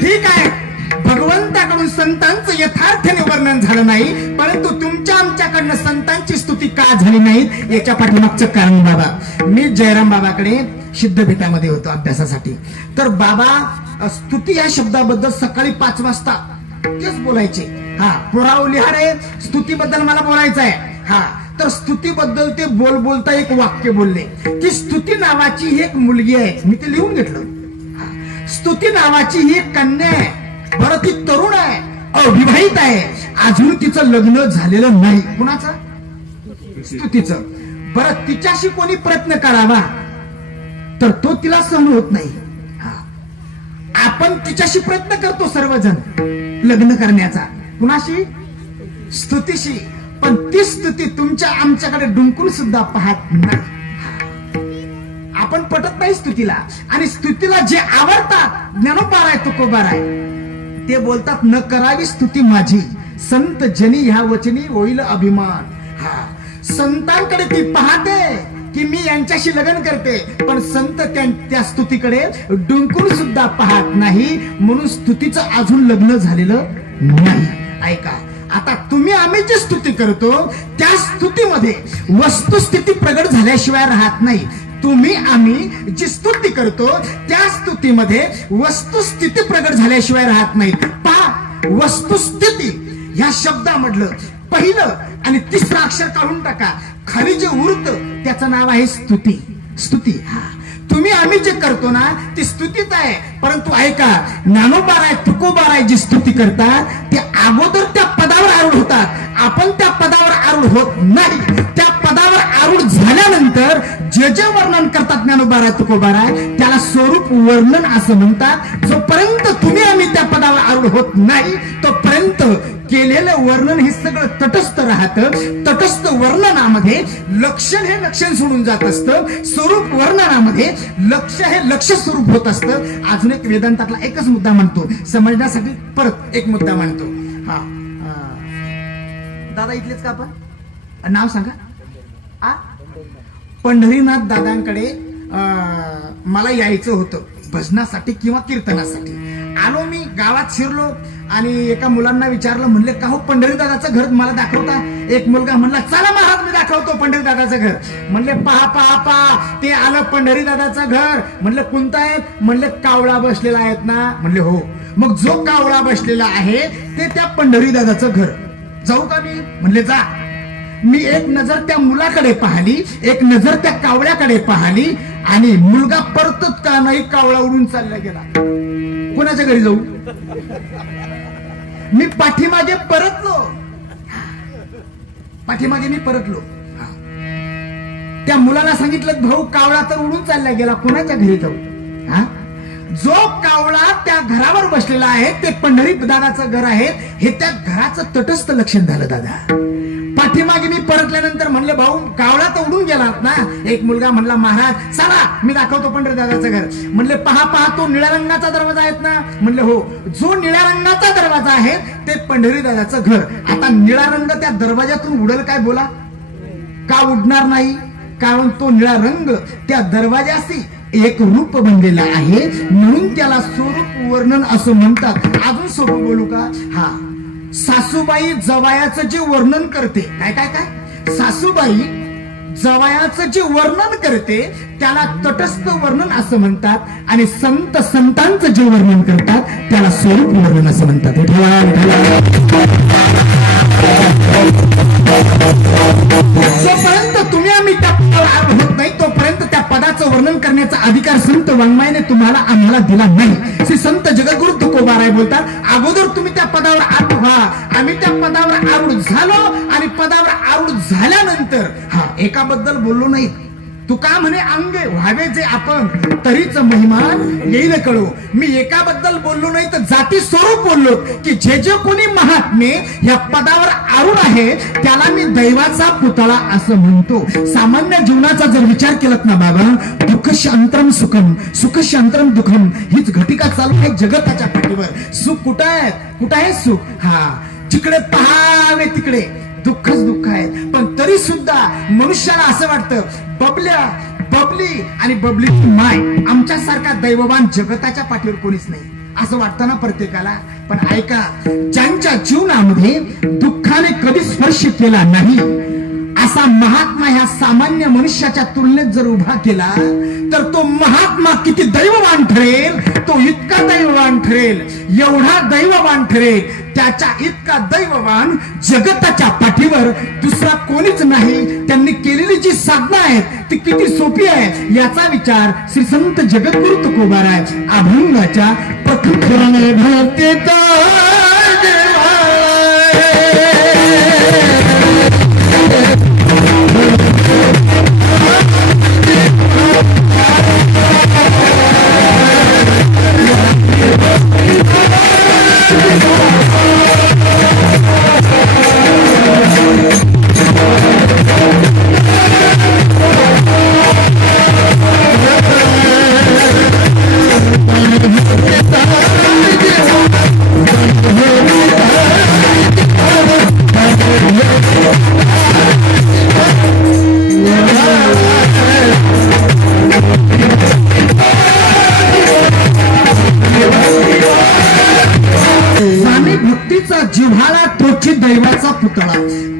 ठीक आहे, भगवंताकडून संतांचं यथार्थाने वर्णन झालं नाही, परंतु तुमच्या आमच्याकडनं संतांची स्तुती का झाली नाही याच्या पाठीमागचं कारण बाबा. मी जयराम बाबाकडे सिद्धपीठामध्ये होतो अभ्यासासाठी. तर बाबा स्तुती या शब्दाबद्दल सकाळी 5 वाजता तेच बोलायचे. हा पुराव लिहा रे, स्तुतीबद्दल मला बोलायचं आहे. हा तर स्तुतीबद्दल ते बोलता एक वाक्य बोलले की स्तुती नावाची ही एक मुलगी आहे. मी ते लिहून घेतलं. स्तुती नावाची ही एक कन्या आहे, बरं ती तरुण आहे, अविवाहित आहे, अजून तिचं लग्न झालेलं नाही. कुणाचं? स्तुतीचं. बरं तिच्याशी कोणी प्रयत्न करावा तर तो तिला सहन होत नाही. आपण तिच्याशी प्रयत्न करतो सर्वजण लग्न करण्याचा. कुणाशी? स्तुतीशी. पण ती स्तुती तुमच्या आमच्याकडे डुंकून सुद्धा पाहत नाही. आपण पटत नाही स्तुतीला. आणि स्तुतीला जे आवडतात, ज्ञानोबार आहे, तुकोबार आहे, ते बोलतात न करावी स्तुती माझी, संत जनी ह्या वचनी होईल अभिमान. हा संतांकडे ती पाहते की मी यांच्याशी लग्न करते, पण संत त्या स्तुतीकडे डुंकून सुद्धा पाहत नाही, म्हणून स्तुतीचं अजून लग्न झालेलं नाही. ऐका, आता तुम्ही आम्ही जी स्तुती करतो त्या स्तुतीमध्ये वस्तुस्थिती प्रगट झाल्याशिवाय राहत नाही. तुम्ही आम्ही जी स्तुती करतो त्या स्तुतीमध्ये वस्तुस्थिती प्रगट झाल्याशिवाय राहत नाही. पहा, वस्तुस्थिती ह्या शब्दामधलं पहिलं आणि तिसरं अक्षर काढून टाका. खाली जे उरतं त्याचं नाव आहे स्तुती. स्तुती. हा, तुम्ही आम्ही जे करतो ना ती स्तुतीच आहे. परंतु ऐका, ज्ञानोबाराय तुकोबाराय जी स्तुती करतात ते अगोदर त्या पदावर आरूढ होतात. आपण त्या पदावर आरूढ होत नाही. त्या पदावर आरूढ झाल्यानंतर जे जे वर्णन करतात ज्ञानोबाराय तुकोबाराय त्याला स्वरूप वर्णन असं म्हणतात. जोपर्यंत तुम्ही आम्ही त्या पदावर आरूढ होत नाही तोपर्यंत केलेलं वर्णन हे सगळं तटस्थ राहतं. तटस्थ वर्णनामध्ये लक्षण हे लक्षण सोडून जात असतं. स्वरूप वर्णनामध्ये लक्ष हे लक्ष स्वरूप होत असतं. अजून एक वेदांतातला एकच मुद्दा म्हणतो, समजण्यासाठी परत एक मुद्दा म्हणतो. हा, दादा इथलेच का आपण नाव सांगा. पंढरीनाथ दादांकडे मला यायचं होतं भजनासाठी किंवा कीर्तनासाठी. आलो मी, गावात शिरलो आणि एका मुलांना विचारलं, म्हणले का हो पंढरीदादाचं घर मला दाखवता. एक मुलगा म्हणला, चला महाराज मी दाखवतो पंढरीदादाचं घर. म्हणले पहा पहा पहा, ते आलं पंढरीदादाचं घर. म्हणले कोणतं आहे. म्हणले कावळा बसलेला आहेत ना. म्हणले हो. मग जो कावळा बसलेला आहे ते त्या पंढरीदादाचं घर. जाऊ का मी. म्हणले जा. मी एक नजर त्या मुलाकडे पाहिली, एक नजर त्या कावळ्याकडे पाहिली आणि मुलगा परतत का नाही कावळा उडून चालला गेला. कोणाच्या घरी जाऊ. मी पाठीमागे परतलो. पाठीमागे मी परतलो. त्या मुलाला सांगितलं, भाऊ कावळा तर उडून चालला गेला, कोणाच्या घरी जाऊ. हा, जो कावळा त्या घरावर बसलेला आहे ते पंढरी दादाचं घर आहे. हे त्या घराचं तटस्थ लक्षण झालं दादा. पाठीमागे मी परतल्यानंतर म्हणले, भाऊ कावळा तर उडून गेलात ना. एक मुलगा म्हणला, महाराज चला मी दाखवतो पंढरीदादाचं घर. म्हणले पहा पहा, तो निळ्या रंगाचा दरवाजा आहेत ना. म्हणले हो. जो निळ्या रंगाचा दरवाजा आहे ते पंढरीदादाचं घर. आता निळा रंग त्या दरवाजातून उडेल काय बोला. का उडणार नाही. कारण तो निळा रंग त्या दरवाजाशी एक रूप बनलेला आहे, म्हणून त्याला स्वरूप वर्णन असं म्हणतात. अजून सोपं बोलू का. हा, सासूबाई जवायाचं जे वर्णन करते, काय काय काय, सासूबाई जवायाचं जे वर्णन करते त्याला तटस्थ वर्णन असं म्हणतात. आणि संत संतांचं जे वर्णन करतात त्याला स्वरूप वर्णन असं म्हणतात. जोपर्यंत तुम्ही आम्ही त्या पदावर होत नाही तोपर्यंत त्या पदाचं वर्णन करण्याचा अधिकार संत वाङ्मयाने तुम्हाला आम्हाला दिला नाही. श्री संत जगद्गुरु तुकोबाराय बोलतात, अगोदर तुम्ही त्या पदावर आरूढ व्हा. आम्ही त्या पदावर आरूढ झालो आणि पदावर आरूढ झाल्यानंतर हा एकाबद्दल बोललो नाही. तुका म्हणे अंगे व्हावे जे आपण तरीच महिमान येईल कळू. मी एकाबद्दल बोललो नाही तर जाती स्वरूप बोललो की जे जे कोणी महात्मे या पदावर आरूढ आहे त्याला मी दैवाचा पुतळा असं म्हणतो. सामान्य जीवनाचा जर विचार केलात ना बाबा, दुःख शांतरम सुखम, सुख शांतरम दुःखम हीच घटिका चालू आहे जगताच्या पाठीवर. सुख कुठं आहे, कुठं आहे सुख. हा, जिकडे पहावे तिकडे दुःखच दुःख आहे. पण तरी सुद्धा मनुष्याला असं वाटतं बबली आणि बबलीची माय आमच्यासारखा दैववान जगताच्या पाठीवर कोणीच नाही असं वाटतं ना प्रत्येकाला. पण ऐका, ज्यांच्या जीवनामध्ये दुःखाने कधी स्पर्श केला नाही असा महात्मा ह्या सामान्य मनुष्याच्या तुलनेत जर उभा केला तर तो महात्मा किती दैववान ठरेल. तो इतका दैववान ठरेल, एवढा दैववान ठरेल, त्याच्या इतका दैववान जगताच्या पाठीवर दुसरा कोणीच नाही. त्यांनी केलेली जी साधना आहेत ती किती सोपी आहे याचा विचार श्री संत जगद्गुरु तुकोबाराय अभंगाच्या प्रथम खराने भक्तीचा जिव्हाळा तोची दैव पुतळा,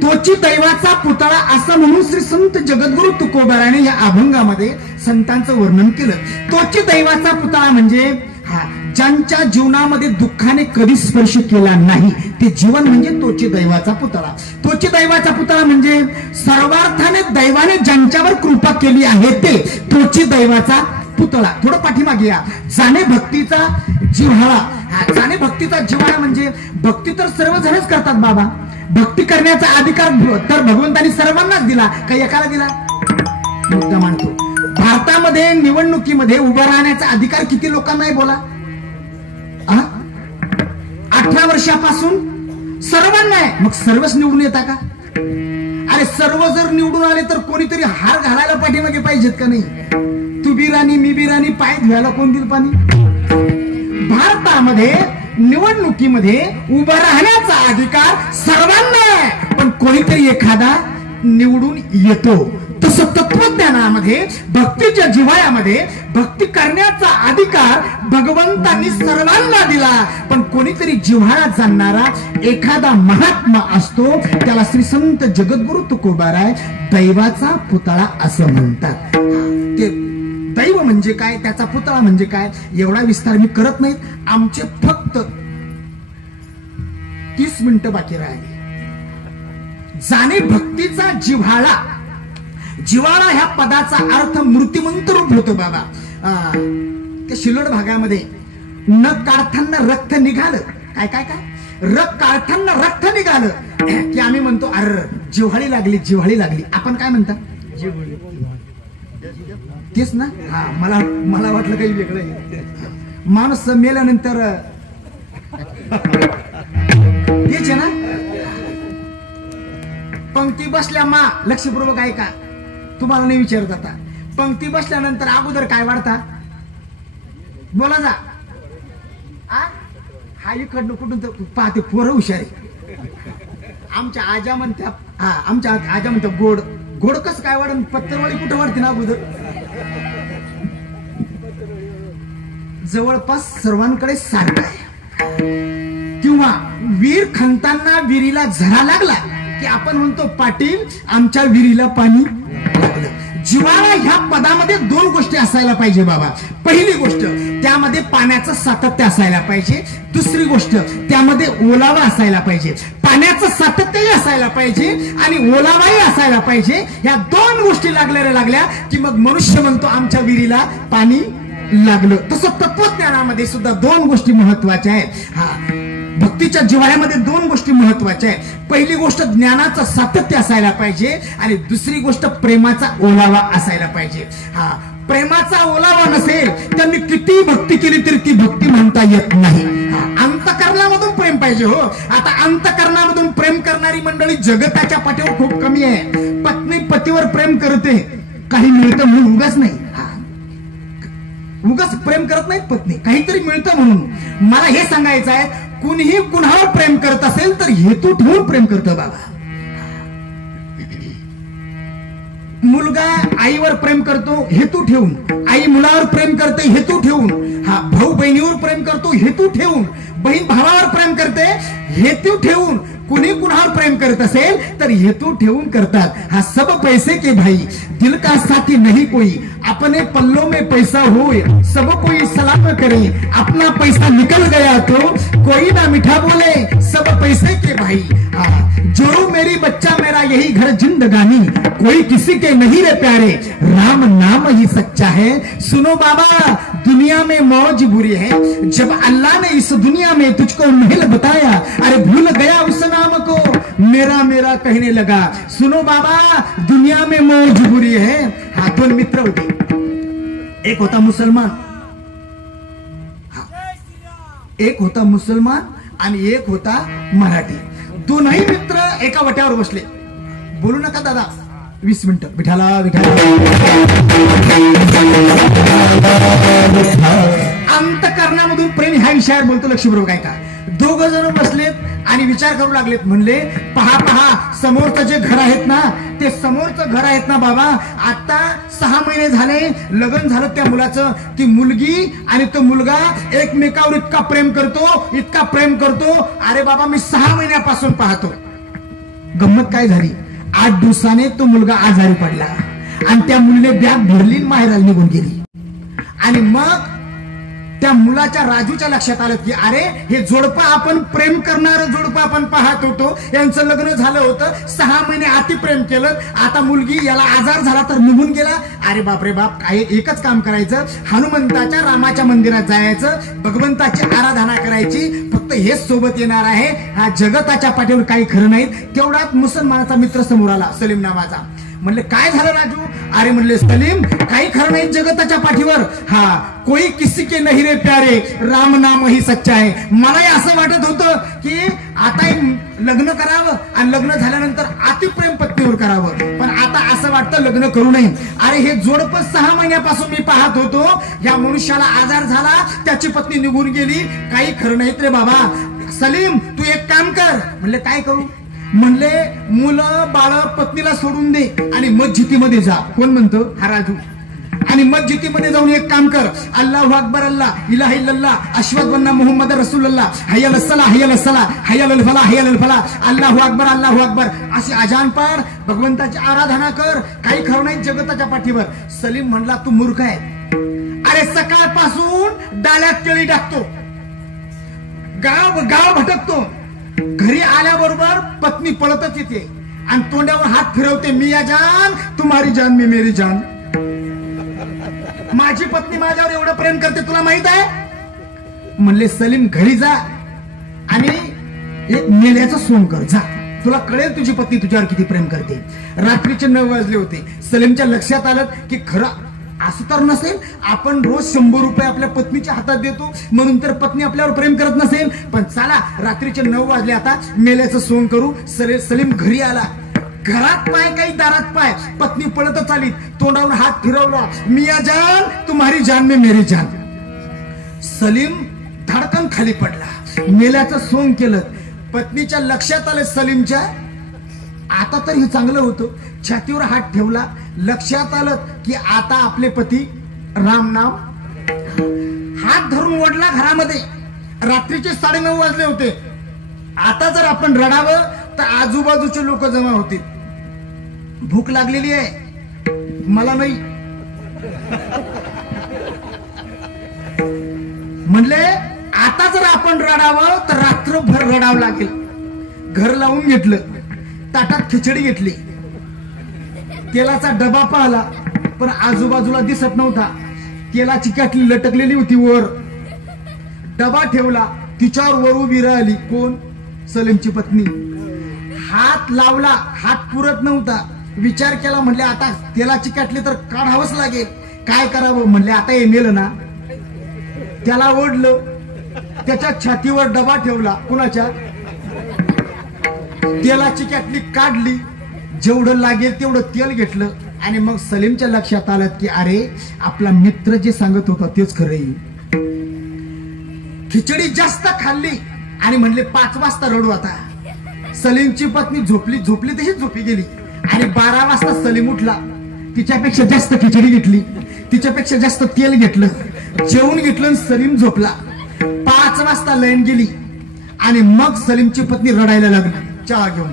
तोची दैवाचा पुतळा असं म्हणून श्री संत जगद्गुरु तुकोबाराने या अभंगामध्ये संतांचं वर्णन केलं. तोची दैवाचा पुतळा म्हणजे ज्यांच्या जीवनामध्ये दुःखाने कधी स्पर्श केला नाही ते जीवन म्हणजे तोची दैवाचा पुतळा. तोची दैवाचा पुतळा म्हणजे सर्वार्थाने दैवाने ज्यांच्यावर कृपा केली आहे ते तोची दैवाचा पुतळा. थोडं पाठीमागे या. जाणे भक्तीचा जिव्हाळा. जाणे भक्तीचा जिव्हाळा म्हणजे भक्ती तर सर्वजणच करतात बाबा. भक्ती करण्याचा अधिकार तर भगवंतांनी सर्वांनाच दिला, काही एकाला दिला? मुद्दा मानतो. भारतामध्ये निवडणुकीमध्ये उभा राहण्याचा अधिकार किती लोकांना आहे बोला? 18 वर्षापासून सर्वांना आहे. मग सर्वच निवडून येता का? अरे सर्व जर निवडून आले तर कोणीतरी हार घालायला पाठीमागे पाहिजेत का नाही? तू बिराणी मी बिराणी, पाय धुवायला कोण दिल पाणी? भारतामध्ये निवडणुकीमध्ये उभा राहण्याचा अधिकार सर्वांना आहे, पण कोणीतरी एखादा निवडून येतो. तसं तत्वज्ञानामध्ये भक्तीच्या जिव्हाळ्यामध्ये भक्ती करण्याचा अधिकार भगवंतांनी सर्वांना दिला, पण कोणीतरी जिव्हाळा जाणणारा एखादा महात्मा असतो, त्याला श्री संत जगद्गुरु तुकोबाराय दैवाचा पुतळा असं म्हणतात. ते दैव म्हणजे काय, त्याचा पुतळा म्हणजे काय, एवढा विस्तार मी करत नाहीत. आमचे फक्त 30 मिनिटं बाकी राहिले. जाणे भक्तीचा जिव्हाळा. जिव्हाळा ह्या पदाचा अर्थ मूर्तिमंत रूप होतो बाबा. त्या शिलोड भागामध्ये न काढताना रक्त निघालं. काय काय काय रक्त काढताना रक्त निघालं की आम्ही म्हणतो अरे जिव्हाळी लागली, जिव्हाळी लागली. आपण काय म्हणता? तेच ना. मला वाटलं काही वेगळं आहे. माणूस मेल्यानंतर तेच आहे ना. पंक्ती बसल्या मा, लक्षपूर्वक ऐका, तुम्हाला नाही विचारत आता. पंक्ती बसल्यानंतर अगोदर काय वाढता? बोला जा. हा इकडनं कुठून तर पाहते पोरं हुशार आहे. आमच्या आजा म्हणत्या, आमच्या आजा म्हणत्या गोड. गोड कस काय वाढन? पत्तरवाळी कुठं वाढते ना अगोदर? जवळपास सर्वांकडे सारखं आहे. किंवा वीर खणताना विहिरीला झरा लागला की आपण म्हणतो पाटील आमच्या विहिरीला पाणी लागलं. जिव्हाळा ह्या पदामध्ये 2 गोष्टी असायला पाहिजे बाबा. पहिली गोष्ट त्यामध्ये पाण्याचं सातत्य असायला पाहिजे. दुसरी गोष्ट त्यामध्ये ओलावा असायला पाहिजे. पाण्याचं सातत्यही असायला पाहिजे आणि ओलावाही असायला पाहिजे. या 2 गोष्टी लागल्या की मग मनुष्य म्हणतो आमच्या विहिरीला पाणी लागलं. तसं तत्वज्ञानामध्ये सुद्धा 2 गोष्टी महत्वाच्या आहेत. भक्तीच्या जिव्हाळ्यामध्ये 2 गोष्टी महत्वाच्या आहेत. पहिली गोष्ट ज्ञानाचं सातत्य असायला पाहिजे आणि दुसरी गोष्ट प्रेमाचा ओलावा असायला पाहिजे. प्रेमाचा ओलावा नसेल तर मी किती भक्ती केली तरी ती भक्ती म्हणता येत नाही. अंतकरणामधून प्रेम पाहिजे हो. आता अंतकरणामधून प्रेम करणारी मंडळी जगताच्या पाठीवर खूप कमी आहे. पत्नी पतीवर प्रेम करते, काही मिळतं म्हणून उगाच नाही, उगाच प्रेम करत नाहीत पत्नी, काहीतरी मिळतं म्हणून. मला हे सांगायचं आहे, कुणीही कुणावर प्रेम करत असेल तर हेतू ठेवून प्रेम करतं बाबा. मुलगा आईवर प्रेम करतो हेतू ठेवून, आई मुलावर प्रेम करते हेतू ठेवून, भाऊ बहिणीवर प्रेम करतो हेतू ठेवून, बहीण भावावर प्रेम करते हेतू ठेवून. कुणी कुणावर प्रेम करत असेल तर हेतू ठेवून करतात. सब पैसे के भाई दिल का साथी नहीं कोई, अपने पल्लों में पैसा होए सब कोई सलाम करे, अपना पैसा निकल गया तो कोई ना मीठा बोले, सब पैसे के भाई. जोरू मेरी बच्चा मेरा यही घर जिंदगानी, कोई किसी के नहीं रे प्यारे, राम नाम ही सच्चा है. सुनो बाबा दुनिया में मौज बुरी है, जब अल्लाह ने इस दुनिया में तुझको महल बताया, अरे भूल गया उस नाम को, मेरा मेरा कहने लगा. सुनो बाबा दुनिया में मौज बुरी है. 2 मित्र होते, एक होता मुसलमान, एक होता मुसलमान आणि एक होता मराठी. दोनही मित्र एका वट्यावर बसले. बोलू नका दादा 20 मिनिटं. विठाला विठाला. अंतकरणामधून प्रेम ह्या विषयावर बोलतो, लक्षपूर्वक ऐका. 2 जण बसलेत आणि विचार करू लागलेत. म्हणले पहा पहा समोरचं जे घर आहेत ना, ते समोरचं घर आहेत ना बाबा, आता 6 महिने झाले लग्न झालं त्या मुलाचं. ती मुलगी आणि तो मुलगा एकमेकावर इतका प्रेम करतो, इतका प्रेम करतो. अरे बाबा मी 6 महिन्यापासून पाहतो. गंमत काय झाली, 8 दिवसाने तो मुलगा आजारी पडला आणि त्या मुलीने बॅग भरली माहेराला निघून गेली. आणि मग त्या मुलाच्या राजूच्या लक्षात आलं की अरे हे जोडपं आपण प्रेम करणारं जोडपं आपण पाहत होतो, यांचं लग्न झालं होतं, 6 महिने अतिप्रेम केलं, आता मुलगी याला आजार झाला तर निघून गेला. अरे बापरे बाप, काय एकच काम करायचं, हनुमंताच्या रामाच्या मंदिरात जायचं, भगवंताची आराधना करायची, फक्त हेच सोबत येणार आहे, हा जगताच्या पाठीवर काही खरं नाही. तेवढाच मुसलमानाचा मित्र समोर आला, सलीम नावाचा. म्हणले काय झालं राजू? अरे म्हणले सलीम, काही खरं नाही जगताच्या पाठीवर, हा कोई किसी के नहीं रे प्यारे, राम नाम ही सच्चा आहे. मलाही असं वाटत होतं की आता लग्न करावं आणि लग्न झाल्यानंतर अतिप्रेम पत्नीवर करावं, पण आता असं वाटतं लग्न करू नये. अरे हे जोडपं 6 महिन्यापासून मी पाहत होतो, या मनुष्याला आजार झाला, त्याची पत्नी निघून गेली, काही खरं नाहीत रे बाबा. सलीम तू एक काम कर. म्हणले काय करू? म्हणले मुलं बाळ पत्नीला सोडून दे आणि मस्जिदीमध्ये जा. कोण म्हणतो? हा राजू. आणि मस्जिदीमध्ये जाऊन एक काम कर, अल्लाहु अकबर, अल्लाह इलाहा इल्लल्लाह, अशहदु अन्ना मुहम्मद रसूलुल्लाह, हय्या अलस सलाह, हय्या अलस सलाह, हय्या अल फलाह, हय्या अल फलाह, अल्लाहु अकबर, अल्लाहु अकबर अशी अजान पाड, भगवंताची आराधना कर, काही खरं नाही जगताच्या पाठीवर. सलीम म्हणला तू मूर्ख आहे. अरे सकाळपासून डाल्यात केळी टाकतो, गाव गाव भटकतो, घरी आल्याबरोबर पत्नी पळतच येते आणि तोंडावर हात फिरवते, मिया जान तुम्हारी जान मी मेरी जान. माझी पत्नी माझ्यावर एवढं प्रेम करते, तुला माहित आहे? म्हणले सलीम घरी जा आणि एक मेल्याचं सोंग कर, जा, तुला कळेल तुझी पत्नी तुझ्यावर किती प्रेम करते. रात्रीचे 9 वाजले होते. सलीमच्या लक्षात आलं की खरं असं तर नसेल, आपण रोज 100 रुपये आपल्या पत्नीच्या हातात देतो म्हणून तर पत्नी आपल्यावर प्रेम करत नसेल, पण चला रात्रीचे 9 वाजले, आता मेल्याचं सोंग करू. सलीम घरी आला, घरात पाय काही दारात पाय, पत्नी पळतच आली, तोंडावर हात फिरवला, मिया जान तुम्हारी जान में मेरी जान. सलीम धडकन खाली पडला, मेल्याचं सोंग केलं. पत्नीच्या लक्षात आलं सलीमच्या, आता तर हे चांगलं होतं, छातीवर हात ठेवला, लक्षात आलं की आता आपले पती राम नाम, हात धरून ओढला घरामध्ये. रात्रीचे 9:30 वाजले होते. आता जर आपण रडावं तर आजूबाजूचे लोक जमा होतील. भूक लागलेली आहे, मला नाही. म्हणले आता जर आपण रडावं तर रात्रभर रडावं लागेल. घर लावून घेतलं, ताटात खिचडी घेतली, तेलाचा डबा पाहिला पण आजूबाजूला दिसत नव्हता, तेलाची काटली लटकलेली होती वर. डबा ठेवला, तिच्यावर वर उभी राहिली, कोण? सलीमची पत्नी. हात लावला, हात पुरत नव्हता, विचार केला, म्हणले आता तेलाची काटली तर काढावंच लागेल, काय करावं? म्हणले आता हे मेलं ना. त्याला ओढलं, त्याच्या छातीवर डबा ठेवला, कुणाच्या? तेलाची काटली काढली, जेवढं लागेल तेवढं तेल घेतलं आणि मग सलीमच्या लक्षात आलं की अरे आपला मित्र जे सांगत होता तेच खरं. खिचडी जास्त खाल्ली आणि म्हणले 5 वाजता रडू आता. सलीमची पत्नी झोपली तशीच झोपी गेली आणि 12 वाजता सलीम उठला. तिच्यापेक्षा जास्त खिचडी घेतली, तिच्यापेक्षा जास्त तेल घेतलं, जेवून घेतलं, सलीम झोपला. 5 वाजता लाईन गेली आणि मग सलीमची पत्नी रडायला लागली चहा घेऊन.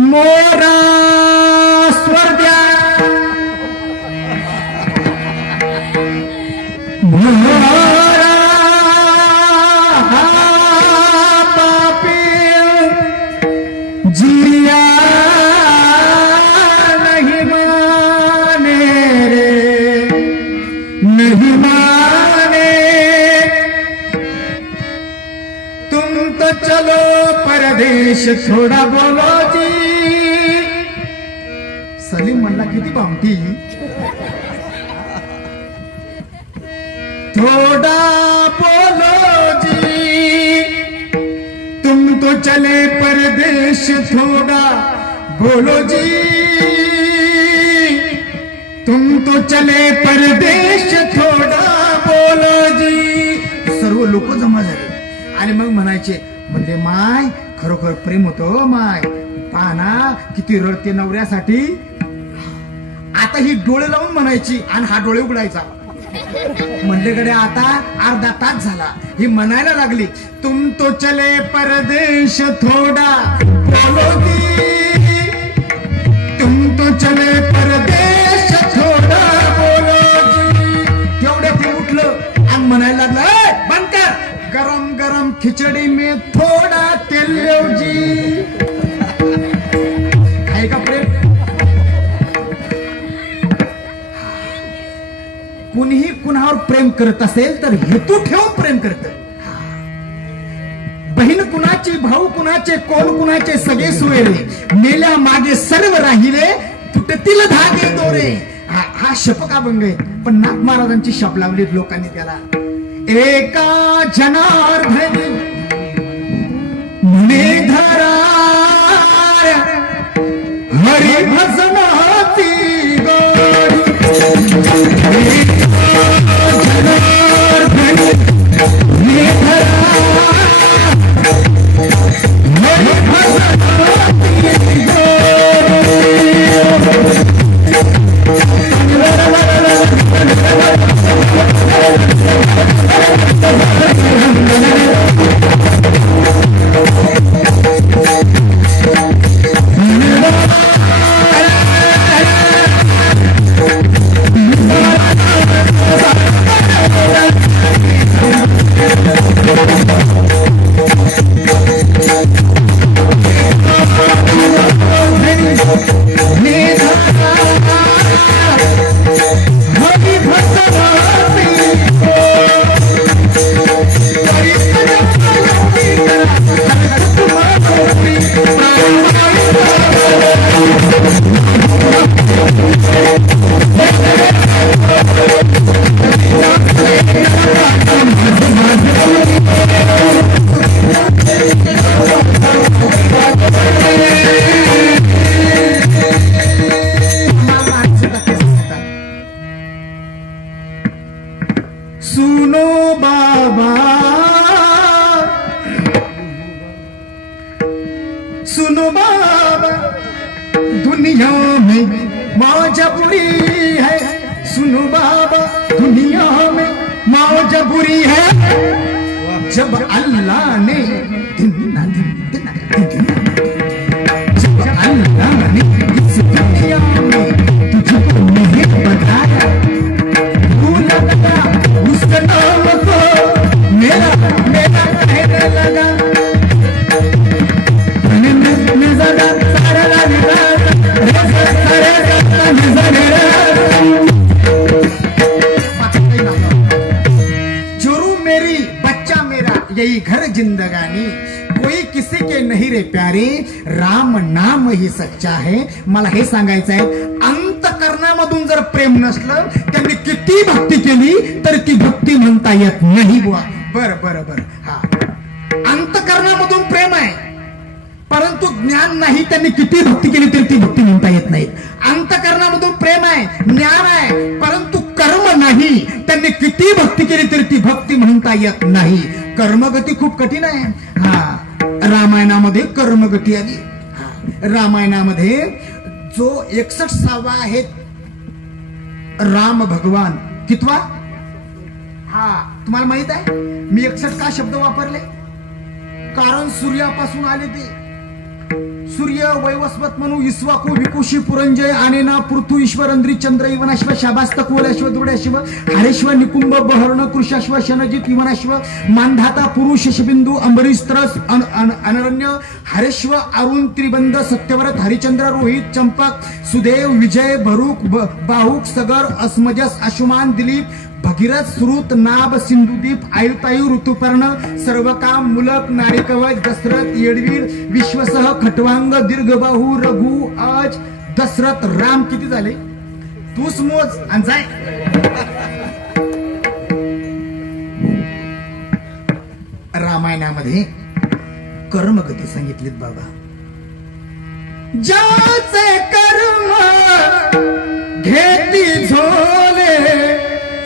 मोरा स्वर्ग्या मोरा पापी जिया नहीं माने रे, नहीं माने. तुम तो चलो परदेश थोड़ा बोलो जी. सलीम म्हणला किती भामटी. थोड़ा बोलो जी, तुम तो चले परदेश थोड़ा बोलो जी, तुम तो चले परदेश थोड़ा बोलो जी. सर्व लोक जमा झाले आणि मग म्हणायचे, म्हणजे माय खरोखर प्रेम होतं माय, पाना किती रडते नवऱ्यासाठी. आता ही डोळे लावून म्हणायची आणि हा डोळे उघडायचा. म्हणलेकडे आता अर्धा तास झाला ही म्हणायला लागली, तुम तो चले परदेश थोडा बोलोगी, तुम तो चले परदेश थोडा बोलोगी. तेवढे ते उठलं आणि म्हणायला लागलं, "ए, बंद कर, गरम गरम खिचडी में थोडा तेल जी." आहे का प्रेम? कुणीही कुणावर प्रेम करत असेल तर हेतू ठेवून प्रेम करत. बहीण कुणाची, भाऊ कुणाचे, कोण कुणाचे, सगळे सोयरे, मेल्या मागे सर्व राहिले, तुटतील धागे दोरे. हा शपकाभंग आहे, पण नाथ महाराजांची शप लावली लोकांनी त्याला. एका जनार्दनी म्हणे धरा हरी भजनाची गोडी. सुनो बाबा, सुनो बाबा, दुनिया में मौज बुरी है. सुनो बाबा, दुनिया में मौज बुरी है. जब अल्लाह ने जब अल्लाह ने इस दुनिया में तुझको नहीं बताया, भूल लगा उस नाम को मेरा मेरा कहने लगा. जोरू मेरी बच्चा मेरा यही घर जिंदगानी, कोई किसी के नहीं रे प्यारे, राम नाम ही सच्चा है. मला हे सांगायचं आहे, अंतकरणामधून जर प्रेम नसलं, त्यांनी किती भक्ती केली तर ती भक्ती म्हणता येत नाही बुवा. बर बर बर हा, अंतकरणामधून प्रेम आहे परंतु ज्ञान नाही, त्यांनी किती भक्ती केली तरी ती भक्ती म्हणता येत नाही. अंतकरणामधून प्रेम आहे, ज्ञान आहे, परंतु कर्म नाही, त्यांनी किती भक्ती केली तरी ती भक्ती म्हणता येत नाही. कर्मगती खूप कठीण आहे. हा, रामायणामध्ये कर्मगती आली. रामायणामध्ये जो 61वा आहे राम भगवान, कितवा? हा, तुम्हाला माहित आहे मी 61 का शब्द वापरले? कारण सूर्यापासून आले ते. सूर्य, वैवस्वत, मनु, इस्वाकू, विकुशी, पुरंजय, आनेना, पृथु, ईश्वर, अंद्री, चंद्र, इवनाश्व, शाबास्त, कुवलाश्व, दुर्डाश्व, हरेश्व, निकुंभ, बहर्ण, कृशाश्व, शनजित, इवनाश्व, मानधाता, पुरुष, शशबिंदू, अंबरीश, त्रस, अनरण्य, हरेश्व, अरुण, त्रिबंध, सत्यव्रत, हरिचंद्र, रोहित, चंपक, सुदेव, विजय, भरूक, बाहुक, सगर, अस्मजस, अशुमान, दिलीप, भगीरथ, श्रुत, नाभ, सिंधुदीप, आयुतायु, ऋतुपर्ण, सर्वकाम, मुलक, नारिकवच, दशरथ, येडवीर, विश्वसह, खटवांग, दीर्घबाहू, रघु, अज, दशरथ, राम. किती झाले? तूच मोज आणि जाय. रामायणामध्ये कर्मगती सांगितलीत बाबा. ज्याचे कर्म घेती झोले,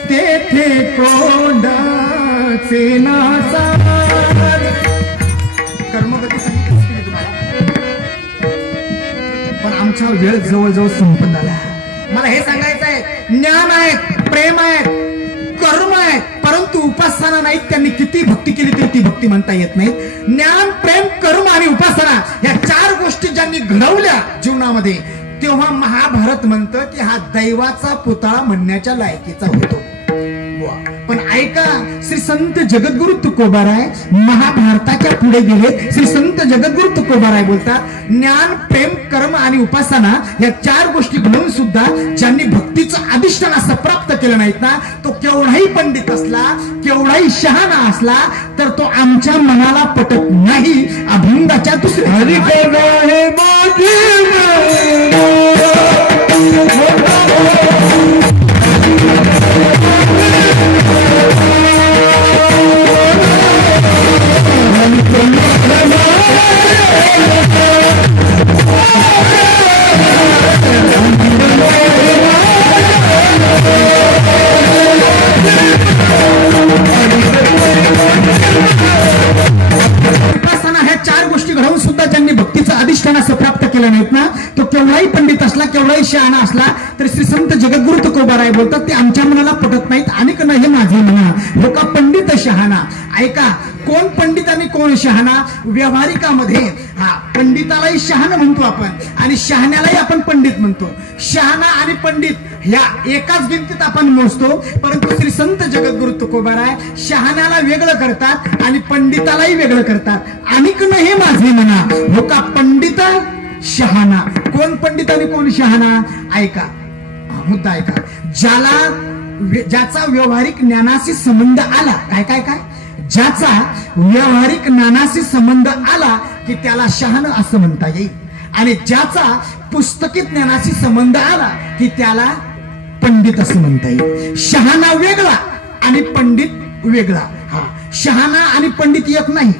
तेथे कोंडाचे नासार. कर्मगती सांगितली तुम्हाला, पण आमचा वेळ जवळजवळ संपत आला. मला हे सांगायचं आहे, ज्ञान आहे, प्रेम आहे, कर्म आहे, परंतु उपासना नाहीत. त्यांनी किती भक्ती केली तरी ती भक्ती म्हणता येत नाही. ज्ञान, प्रेम, कर्म आणि उपासना या 4 गोष्टी ज्यांनी घडवल्या जीवनामध्ये, तेव्हा महाभारत म्हणतं की हा दैवाचा पुतळा म्हणण्याच्या लायकीचा होतो. पण ऐका, श्री संत जगद्गुरु तुकोबाराय महाभारताच्या पुढे गेले. श्री संत जगद्गुरु तुकोबाराय बोलतात, ज्ञान, प्रेम, कर्म आणि उपासना या 4 गोष्टी घडवून सुद्धा ज्यांनी भक्तीचं अधिष्ठान असं प्राप्त केलं नाहीत ना, तो केवढाही पंडित असला, केवढाही शहाणा असला, तर तो आमच्या मनाला पटत नाही. अभंगाच्या दुसऱ्या उपासना ह्या 4 गोष्टी घडवून सुद्धा ज्यांनी भक्तीचं अधिष्ठान असं प्राप्त केलं नाहीत ना, तो केवढाही पंडित असला, केवढाही शहाणा असला, तर श्री संत जगद्गुरु तुकोबाराय बोलतात ते आमच्या मनाला पटत नाहीत. आणि का नाही माझे म्हणा हो का पंडित शहाणा. ऐका, कोण पंडित आणि कोण शहाणा? व्यवहारिकामध्ये हा पंडितालाही शहाणा म्हणतो आपण आणि शहाण्यालाही आपण पंडित म्हणतो. शहाणा आणि पंडित या एकाच गिनतीत आपण मोजतो, परंतु श्री संत जगद्गुरु तुकोबाराय शहाण्याला वेगळं करतात आणि पंडितालाही वेगळं करतात. आणि का नाही माझे म्हणा हो का पंडित शहाणा. कोण पंडित आणि कोण शहाणा? ऐका, मुद्दा ऐका. ज्याचा व्यावहारिक ज्ञानाशी संबंध आला, काय काय काय ज्याचा व्यावहारिक ज्ञानाशी संबंध आला की त्याला शहाणा असं म्हणता येईल. आणि ज्याचा पुस्तकी ज्ञानाशी संबंध आला की त्याला पंडित असं म्हणता येईल. शहाणा वेगळा आणि पंडित वेगळा. हा, शहाणा आणि पंडित एक नाही.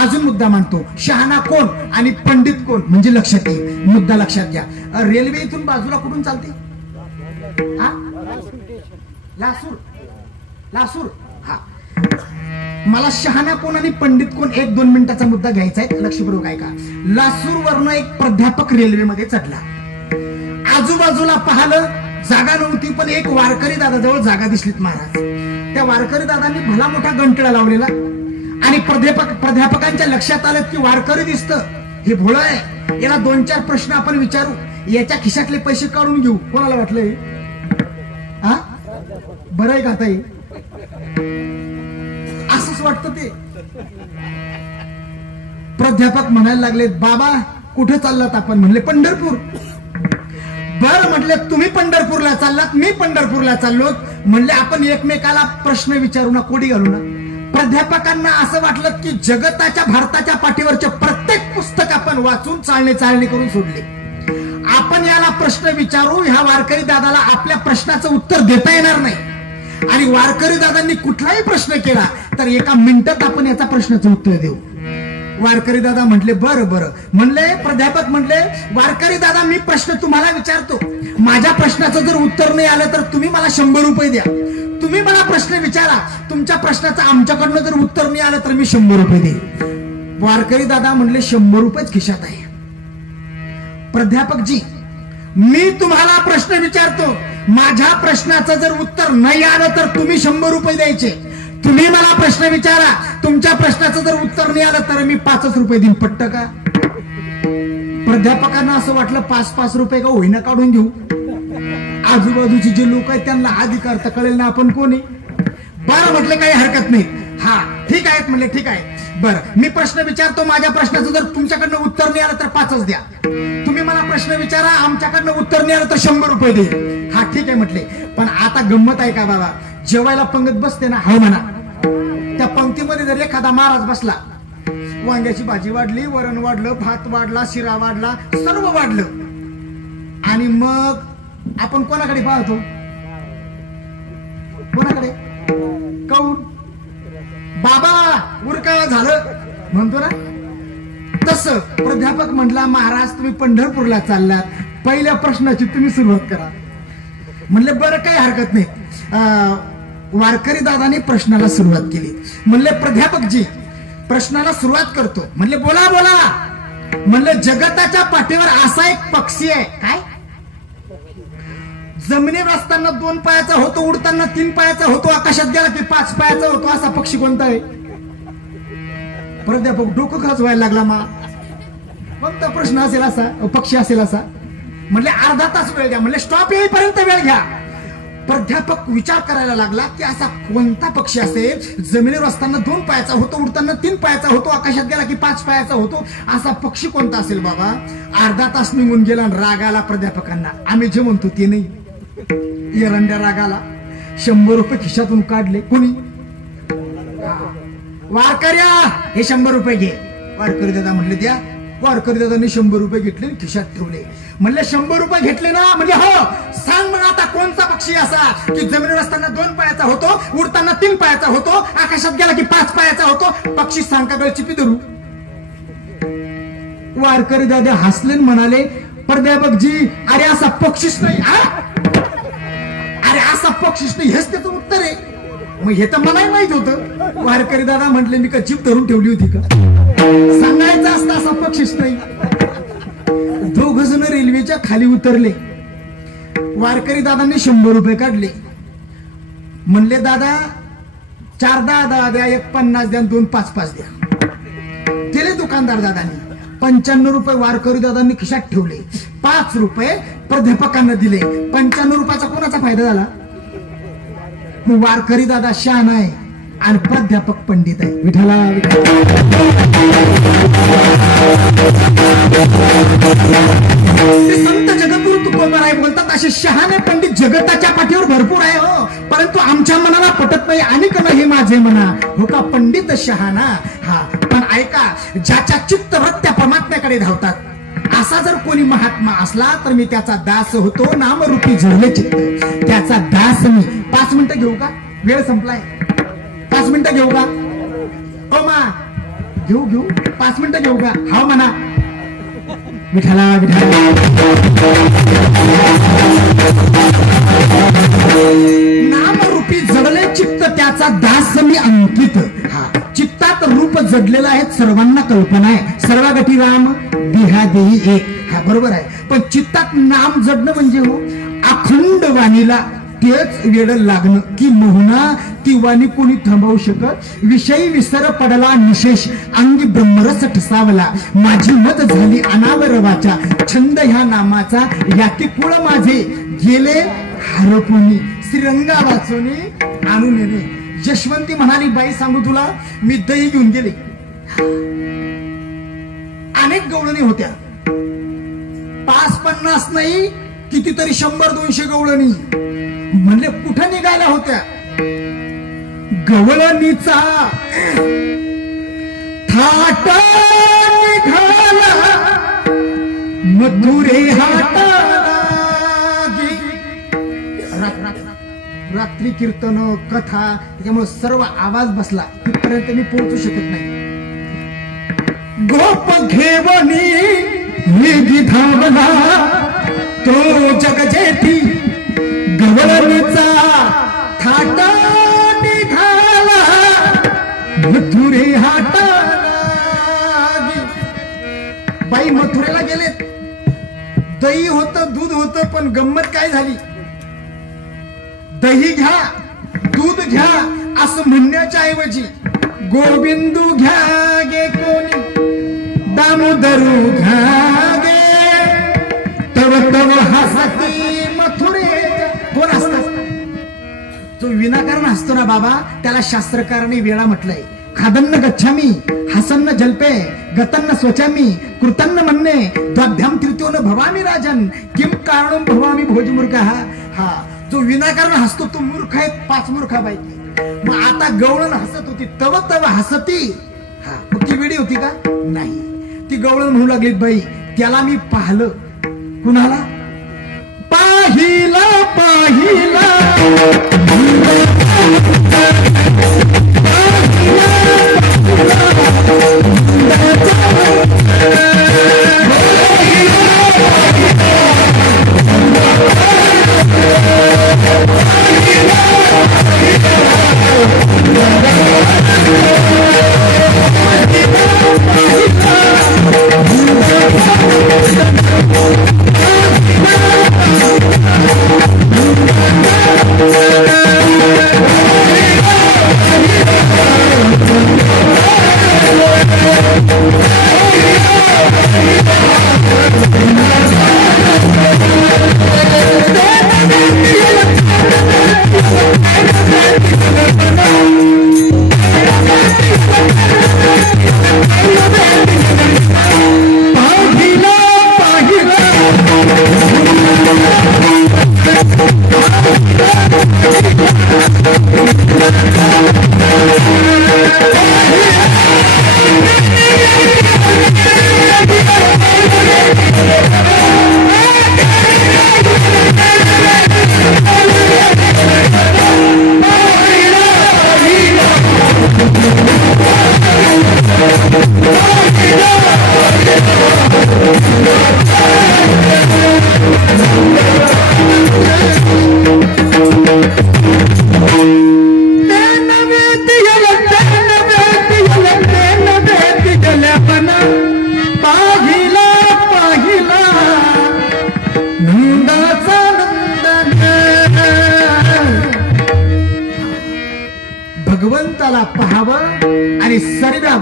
अजून मुद्दा मानतो, शहाणा कोण आणि पंडित कोण म्हणजे लक्षात येईल. मुद्दा लक्षात घ्या. रेल्वे इथून बाजूला कुठून चालते? लासूर. लासूर. हा, मला शहाणा कोण आणि पंडित कोण 1-2 मिनिटाचा मुद्दा घ्यायचा आहे, लक्षपूर्वक ऐका. लासूर वरनं एक प्राध्यापक रेल्वेमध्ये चढला. आजूबाजूला पाहिलं, जागा नव्हती, पण एक वारकरी दादाजवळ जागा दिसलीत महाराज. त्या वारकरी दादांनी भला मोठा गंटळा लावलेला आणि प्राध्यापकांच्या लक्षात आलं की वारकरी दिसतं, हे भोळं आहे, याला 2-4 प्रश्न आपण विचारू, याच्या खिशातले पैसे काढून घेऊ. कोणाला वाटलंय हा बरं आहे का ताई? असंच वाटतं ते. प्राध्यापक म्हणायला लागले, बाबा कुठे चाललात आपण? म्हणले पंढरपूर. बरं म्हटले, तुम्ही पंढरपूरला चाललात, मी पंढरपूरला चाललो. म्हणले आपण एकमेकाला प्रश्न विचारू ना, कोडी घालू ना. प्राध्यापकांना असं वाटलं की जगताच्या भारताच्या पाठीवरचे प्रत्येक पुस्तक आपण वाचून चाळणी करून सोडले. आपण याला प्रश्न विचारू, ह्या वारकरी दादाला आपल्या प्रश्नाचं उत्तर देता येणार नाही. आणि वारकरी दादांनी कुठलाही प्रश्न केला तर 1 मिनिटात आपण याचा प्रश्नाचं उत्तर देऊ. वारकरी दादा म्हटले बरं बरं. म्हणले प्राध्यापक म्हटले, वारकरी दादा मी प्रश्न तुम्हाला विचारतो, माझ्या प्रश्नाचं जर उत्तर नाही आलं तर तुम्ही मला 100 रुपये द्या. तुम्ही मला प्रश्न विचारा, तुमच्या प्रश्नाचं आमच्याकडनं जर उत्तर नाही आलं तर मी 100 रुपये देईन. वारकरी दादा म्हणले 100 रुपयेच खिशात आहे. प्राध्यापकजी मी तुम्हाला प्रश्न विचारतो, माझ्या प्रश्नाचं जर उत्तर नाही आलं तर तुम्ही 100 रुपये द्यायचे. तुम्ही मला प्रश्न विचारा, तुमच्या प्रश्नाचं जर उत्तर नाही आलं तर मी 5 रुपये देईन. पट्ट का? प्राध्यापकांना असं वाटलं 5-5 रुपये का होईना काढून घेऊ. आजूबाजूची जे लोक आहेत त्यांना अधिकार तर कळेल ना आपण कोणी. बरं म्हटले काही हरकत नाही. हा ठीक आहे म्हणले, ठीक आहे. बरं मी प्रश्न विचारतो, माझ्या प्रश्नाचं जर तुमच्याकडनं उत्तर नाही आलं तर 5च द्या. तुम्ही मला प्रश्न विचारा, आमच्याकडनं उत्तर नाही आलं तर 100 रुपये दे. हा ठीक आहे म्हटले. पण आता गंमत आहे का बाबा, जेवायला पंगत बसते ना, हो म्हणा, त्या पंक्तीमध्ये जर एखादा महाराज बसला, वांग्याची भाजी वाढली, वरण वाढलं, भात वाढला, शिरा वाढला, सर्व वाढलं, आणि मग आपण कोणाकडे पाहतो? कोणाकडे? काऊन? बाबा उरका झालं म्हणतो ना. तसं प्राध्यापक म्हटला, महाराज तुम्ही पंढरपूरला चाललात, पहिल्या प्रश्नाची तुम्ही सुरुवात करा. म्हणले बरं काही हरकत नाही. वारकरी दादाने प्रश्नाला सुरुवात केली. म्हणले प्राध्यापकजी प्रश्नाला सुरुवात करतो. म्हणले बोला बोला. म्हणले जगताच्या पाठीवर असा एक पक्षी आहे, काय जमिनीवर असताना 2 पायाचा होतो, उडताना 3 पायाचा होतो, आकाशात गेला की 5 पायाचा होतो, असा पक्षी कोणता आहे? प्राध्यापक डोकं खाच व्हायला लागला मा. कोणता प्रश्न असेल असा, पक्षी असेल असा? म्हणले अर्धा तास वेळ द्या. म्हणले स्टॉप येईपर्यंत वेळ घ्या. प्राध्यापक विचार करायला लागला की असा कोणता पक्षी असेल जमिनीवर असताना 2 पायाचा होतो, उडताना 3 पायाचा होतो, आकाशात गेला की 5 पायाचा होतो, असा पक्षी कोणता असेल बाबा? अर्धा तास निघून गेला आणि राग आला प्राध्यापकांना. आम्ही जे म्हणतो ते नाही. एरंड्या रागाला 100 रुपये खिशातून काढले. कोणी? वारकऱ्या, हे 100 रुपये घे. वारकरी दादा म्हणले द्या. वारकरी दादांनी 100 रुपये घेतले खिशात ठेवले. म्हणले 100 रुपये घेतले ना? म्हणजे हो. सांग मग आता कोणता पक्षी असा की जमिनीवर असताना 2 पायाचा होतो, उडताना 3 पायाचा होतो, आकाशात गेला की 5 पायाचा होतो? पक्षी सांग का गळ चिपी धरू? वारकरी दादा हसले म्हणाले, प्राध्यापकजी अरे असा पक्षीच नाही. अरे असा पक्षीच नाही, हेच त्याचं उत्तर आहे. मग हे तर मलाही माहित होतं. वारकरी दादा म्हटले मी का जीप धरून ठेवली होती का? सांगायचं असतं असा पक्षीच नाही. 2 जण रेल्वेच्या खाली उतरले. वारकरी दादांनी 100 रुपये काढले. म्हणले दादा 4 10 द्या, 1 50 द्या, 2 5 द्या. दिले दुकानदार दादांनी. 95 रुपये वारकरी दादांनी खिशात ठेवले. 5 रुपये प्राध्यापकांना दिले. 95 रुपयाचा कोणाचा फायदा झाला? वारकरी दादा शान आहे आणि प्राध्यापक पंडित आहे. विठ्ठला संत जगद्गुरु तुकोबाराय बोलतात असे शहाणे पंडित जगताच्या पाठीवर भरपूर आहे हो, परंतु आमच्या मनाला पटत नाही. आणि कन हे माझे म्हणा हो का पंडित शहाणा. हा पण ऐका, ज्याच्या चित्तवृत्त त्या परमात्म्याकडे धावतात असा जर कोणी महात्मा असला तर मी त्याचा दास होतो. नामरूपी झरले चित्त त्याचा दास मी. 5 मिनिटं घेऊ का? वेळ संपलाय. 5 मिनिटं घेऊ का? हो मा घेऊ 5 मिनिटं घेऊ का? हा म्हणा. विठ्ठला नामरूपी जडले चित्त त्याचा दास मी अंकित. हा चित्तात रूप जडलेलं आहे, सर्वांना कल्पना आहे. सर्वागती राम देहा देही एक. हा बरोबर आहे. पण चित्तात नाम जडणं म्हणजे हो अखंड वाणीला तेच वेळ लागणं की मोहना ती वाणी कोणी थांबवू शकत? विषयी विसर पडला निशेष अंगी ब्रह्मरस ठसावला. माझी मत झाली अनावर वाचा छंद ह्या नामाचा याती कुळ माझे गेले हरपुनी श्रीरंगा वाचोनी आणून येणे. यशवंती म्हणाली बाई सांगू तुला मी दही घेऊन गेले. अनेक गवळणी होत्या. 5-50 नाही कितीतरी 100-200 गवळणी. म्हणले कुठं निघाल्या होत्या? गवळणीचा थाट निघाला मथुरे हाटा. रात्री कीर्तन कथा त्याच्यामुळे सर्व आवाज बसला. तिथपर्यंत मी पोहोचू शकत नाही. गोप घेवणी निधी धावला तो जगजेठी गवळणीचा थाटा निघाला मथुरे हाटा. बाई मथुरेला गेलेत. दही होतं, दूध होतं, पण गंमत काय झाली? दही घ्या, दूध घ्या असं म्हणण्याच्या ऐवजी गोविंदू घ्या गे कोणी दामोदरू घ्या गे तव तव हसती मथुरे. कोण असतात? जो विनाकारण हसतो ना बाबा त्याला शास्त्रकाराने वेळा म्हटलंय. खादन्न गच्छामी हसन्न जल्पे गतन्न स्वचामी कृतन्न म्हणणे द्वाभ्याम तृतीयोन भवामी राजन किम कारणम भवामी भोजमूर्खः. हा जो विनाकारण हसतो तो मूर्ख आहे. 5 मूर्खापैकी. मग आता गवळण हसत होती. तव तव हसती. हा ती वेडी होती का? नाही. ती गवळण म्हणू लागलीत बाई त्याला मी पाहिलं. कुणाला? पाहिला पाहिला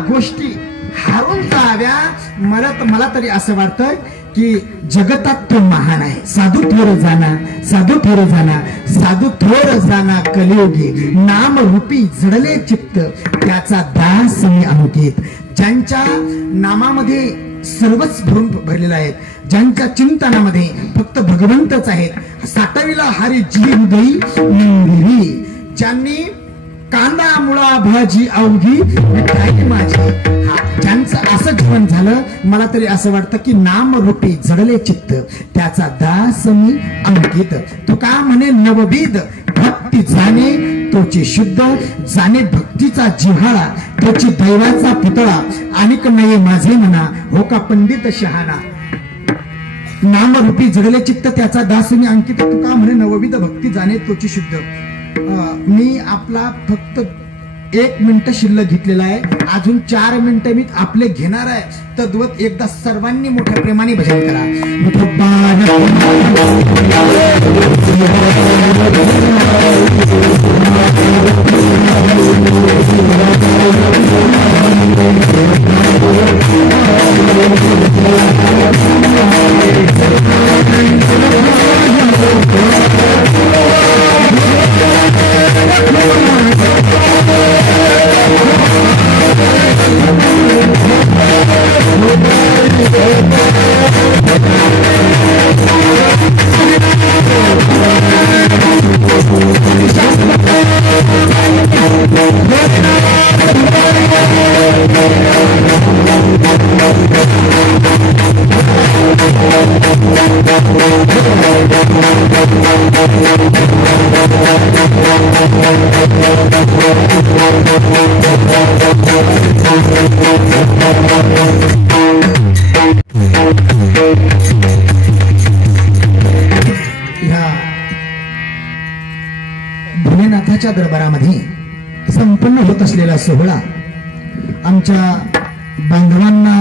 गोष्टी हारून जाव्या. मला तरी असं वाटतं की जगतात तो महान आहे. साधू थोर जाना, साधू थोर जाना, साधू थोर जाना कलियुगी, नाम रूपी जडले चित्त त्याचा दास मी अंकित. ज्यांच्या नामामध्ये सर्वच भरलेलं आहे, ज्यांच्या चिंतनामध्ये फक्त भगवंतच आहेत, साठविला हरी जी हृदयी निंदिरी, ज्यांनी कांदा मुळा भाजी अवघी मिठाई माझी, ज्यांचं असं जीवन झालं, मला तरी असं वाटतं की नाम रूपी जडले चित्त त्याचा दास मी अंकित. तो का म्हणे नवविध भक्ती जाणे तोची शुद्ध, जाणे भक्तीचा जिव्हाळा तोची दैवाचा पुतळा, अनिक नये माझे म्हणा हो का पंडित शहाणा. नामरूपी जडले चित्त त्याचा दास मी अंकित. तू का म्हणे नवविध भक्ती जाणे तोची शुद्ध. मी आपला फक्त 1 मिनिट शिल्लक घेतलेला आहे, अजून 4 मिनिटं मी आपले घेणार आहे. तद्वत एकदा सर्वांनी मोठ्या प्रेमाने भजन करा. भोलेनाथाच्या दरबारामध्ये संपन्न होत असलेला सोहळा. आमच्या बांधवांना,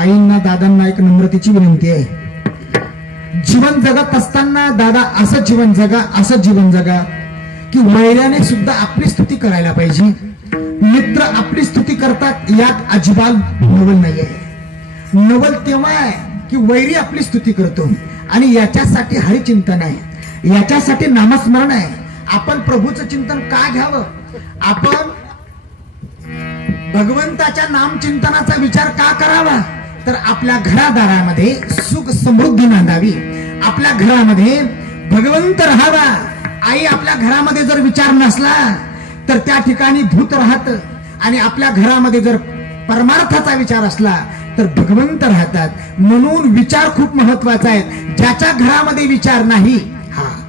आईंना, दादांना एक नम्रतेची विनंती आहे. जीवन जगत असताना दादा असं जीवन जगा, असं जीवन जगा की वैराने सुद्धा आपली स्तुती करायला पाहिजे. मित्र आपली स्तुती करतात यात अजिबात नवल नाहीये. नवल तेव्हा आहे की वैरी आपली स्तुती करतो, आणि याच्यासाठी हरिचिंतन आहे, याच्यासाठी नामस्मरण आहे. आपण प्रभूचं चिंतन का घ्यावं? आपण भगवंताच्या नामचिंतनाचा विचार का करावा? तर आपल्या घरादारामध्ये सुख समृद्धी नांदावी, आपल्या घरामध्ये भगवंत राहावा. आई आपल्या घरामध्ये जर विचार नसला तर त्या ठिकाणी भूत राहत, आणि आपल्या घरामध्ये जर परमार्थाचा विचार असला तर भगवंत राहतात. म्हणून विचार खूप महत्वाचा आहे. ज्याच्या घरामध्ये विचार नाही,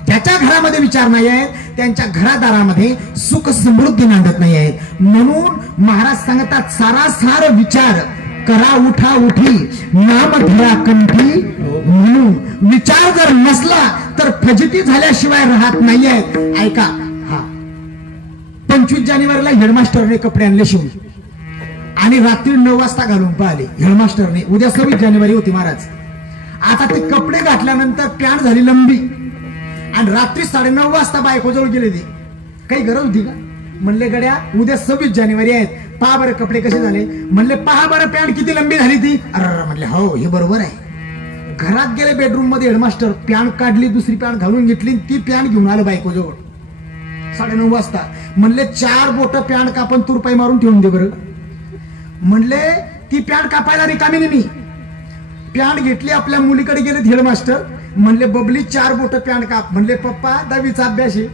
ज्याच्या घरामध्ये विचार नाही आहेत, त्यांच्या घरादारामध्ये सुख समृद्धी नांदत नाही आहेत. म्हणून महाराज सांगतात, सारासार विचार करा उठा उठी, नाम धरा कंठी. म्हणून विचार जर नसला तर फजिती झाल्याशिवाय राहत नाहीये. ऐका, 25 जानेवारीला हेडमास्टरने कपडे आणले शिवून, आणि रात्री 9 वाजता घालून पाहिले हेडमास्टरने. उद्या 26 जानेवारी होती महाराज. आता ते कपडे घातल्यानंतर पॅन्ट झाली लंबी, आणि रात्री 9:30 वाजता बायको जवळ गेले. ती काही गरज होती का? म्हणले गड्या उद्या 26 जानेवारी आहेत, पहा बरं कपडे कसे झाले. म्हणले पहा बरं पॅन्ट किती लंबी झाली ती. अरे म्हणले हो हे बरोबर आहे. घरात गेले बेडरूम मध्ये, हेडमास्टर पॅन्ट काढली, दुसरी पॅन्ट घालून घेतली, ती पॅन्ट घेऊन आलं बायको जवळ 9:30 वाजता. म्हणले 4 बोट पॅन्ट कापून तुरपाई मारून ठेवून दे बरं. म्हणले ती पॅन्ट कापायला रिकामी नाही. मी पॅन्ट घेतली, आपल्या मुलीकडे गेले हेडमास्टर. म्हणले बबली 4 बोट पॅन्ट काप. म्हणले पप्पा 10वीचा अभ्यास आहे.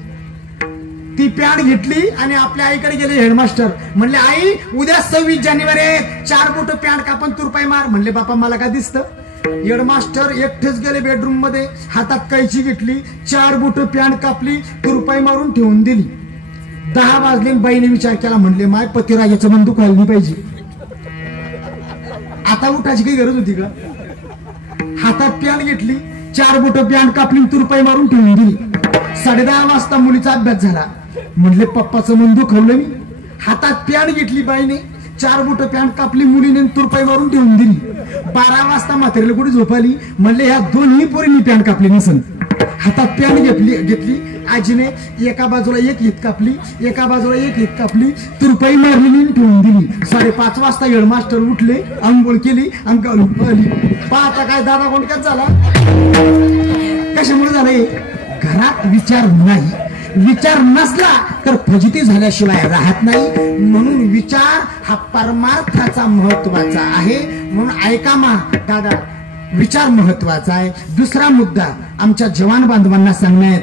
ती पॅन्ट घेतली आणि आपल्या आईकडे गेले हेडमास्टर. म्हणले आई उद्या 26 जानेवारी आहे, 4 बोट पॅन्ट कापून तुरपाई मार. म्हणले बापा मला काय दिसतं. हेडमास्टर एकटेच गेले बेडरूम मध्ये, हातात कैची घेतली, 4 बोट पॅन्ट कापली, तुरपाई मारून ठेवून दिली. 10 वाजले, बाईने विचार केला. म्हणले माय पतिराजाचं बंदूक व्हायला पाहिजे. आता उठायची काही गरज होती का? हातात पॅन्ट घेतली, 4 बोट पॅन्ट कापली, तुरपाई मारून ठेवून दिली. 10:30 वाजता मुलीचा अभ्यास झाला. म्हणले पप्पाचं मन दुखवलं मी. हातात पॅन्ट घेतली बाईने, 4 बोट पॅन्ट कापली, मुलीने तुरपाई मारून ठेवून दिली. 12 वाजता म्हातारीला कुठे झोप आली. म्हणले ह्या दोन्ही पोरींनी पॅन्ट कापली नसन. हातात पेन घेतली आजीने, एका बाजूला एक ईद कापली, एका बाजूला एक ईद कापली, तुरपाई मारलेली ठेवून दिली. 5:30 वाजता हेडमास्टर उठले, आंघोळ केली, अंगावर पळली. पाहता काय दादा कोणत्याच झाला. कशामुळे झालंय? घरात विचार नाही. विचार नसला तर फजिती झाल्याशिवाय राहत नाही. म्हणून विचार हा परमार्थाचा महत्वाचा आहे. म्हणून ऐका मा दादा, विचार महत्वाचा आहे. दुसरा मुद्दा आमच्या जवान बांधवांना सांगण्यात,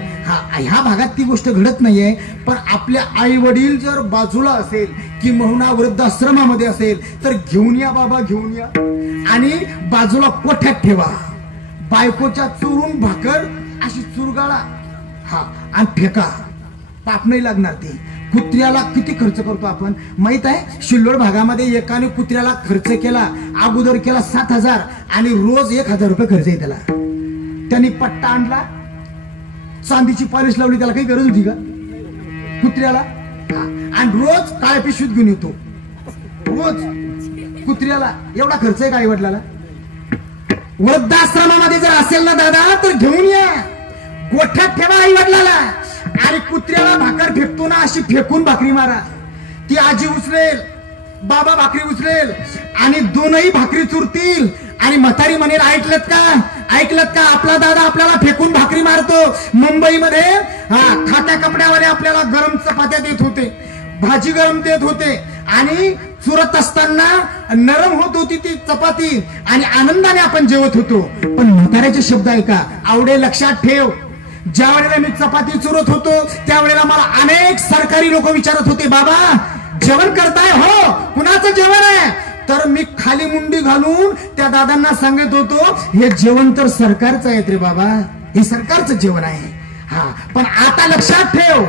ह्या भागात ती गोष्ट घडत नाहीये, पण आपल्या आई वडील जर बाजूला असेल किंवा वृद्धाश्रमामध्ये असेल तर घेऊन या बाबा, घेऊन या आणि बाजूला कोठ्यात ठेवा. बायकोच्या चुरून भाकर अशी चुरगाळा आणि फेका, पाप नाही लागणार. ते कुत्र्याला किती खर्च करतो आपण माहित आहे? शिल्लोड भागामध्ये एकाने कुत्र्याला खर्च केला, अगोदर केला 7,000 आणि रोज 1,000 रुपये खर्च आहे त्याला. त्यांनी पट्टा आणला, चांदीची पॉलिश लावली, त्याला काही गरज होती का कुत्र्याला? आणि रोज काळ्या पिशवीत घेऊन येतो. रोज कुत्र्याला एवढा खर्च आहे का आई वडिलाला? वृद्धाश्रमामध्ये जर असेल ना दादा तर घेऊन या, गोठ्यात ठेवा आई वडिलाला. आणि कुत्र्याला भाकर फेकतो ना, अशी फेकून भाकरी मारा. ती आजी उचलेल, बाबा भाकरी उचलेल आणि दोनही भाकरी चुरतील. आणि म्हातारी म्हणेल, ऐकलत का आपला दादा आपल्याला फेकून भाकरी मारतो. मुंबईमध्ये खात्या कपड्यावाले आपल्याला गरम चपात्या देत होते, भाजी गरम देत होते आणि चुरत असताना नरम होत होती ती चपाती आणि आनंदाने आपण जेवत होतो. पण म्हाताऱ्याचे शब्द ऐका, आवडे लक्षात ठेव, ज्या वेळेला मी चपाती चुरत होतो त्यावेळेला मला अनेक सरकारी लोक विचारत होते, बाबा जेवण करताय? हो. कुणाचं जेवण आहे? तर मी खाली मुंडी घालून त्या दादांना सांगत होतो, हे जेवण तर सरकारचं आहे रे बाबा, हे सरकारचं जेवण आहे. पण आता लक्षात ठेव,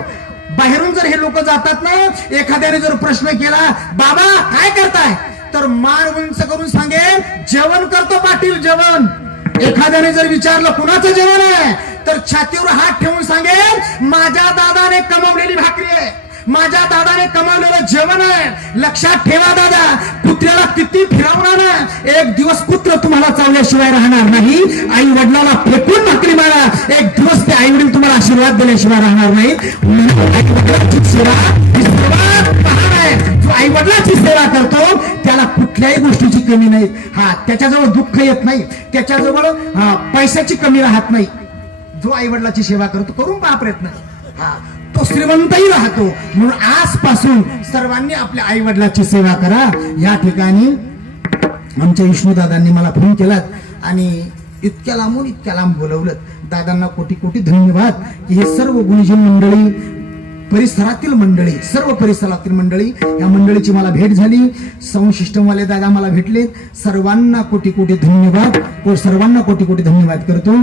बाहेरून जर हे लोक जातात ना, एखाद्याने जर प्रश्न केला, बाबा काय करताय? तर मान उंच करून सांगेल, जेवण करतो पाटील, जेवण. एखाद्याने जर विचारलं कुणाचं जेवण आहे तर छातीवर हात ठेवून सांगेल, माझ्या दादाने कमवलेली भाकरी आहे, माझ्या दादाने कमवलेलं जेवण आहे. लक्षात ठेवा दादा, कुत्र्याला किती फिरवणार ना, एक दिवस कुत्र तुम्हाला चावल्याशिवाय राहणार नाही. आई वडिलाला फेकून भाकरी मारा, एक दिवस ते आई वडील तुम्हाला आशीर्वाद दिल्याशिवाय राहणार नाही. आई वडिलांची सेवा ही सर्वात महान आहे. जो आई वडिलांची सेवा करतो त्याला कुठल्याही गोष्टीची कमी नाही. त्याच्याजवळ दुःख येत नाही, त्याच्याजवळ पैशाची कमी राहत नाही. जो आई वडिलांची सेवा करतो, करून पहा प्रयत्न, तो श्रीमंतही राहतो. म्हणून आजपासून सर्वांनी आपल्या आई वडिलांची सेवा करा. या ठिकाणी आमच्या विष्णुदादांनी मला फोन केला आणि इतक्या लांब बोलवलं. दादांना कोटी कोटी धन्यवाद की हे सर्व गुणीजन मंडळी, परिसरातील मंडळी, सर्व परिसरातील मंडळी, या मंडळीची मला भेट झाली. साऊंड सिस्टम वाले दादा मला भेटले. सर्वांना कोटी कोटी धन्यवाद, सर्वांना कोटी कोटी धन्यवाद करतो.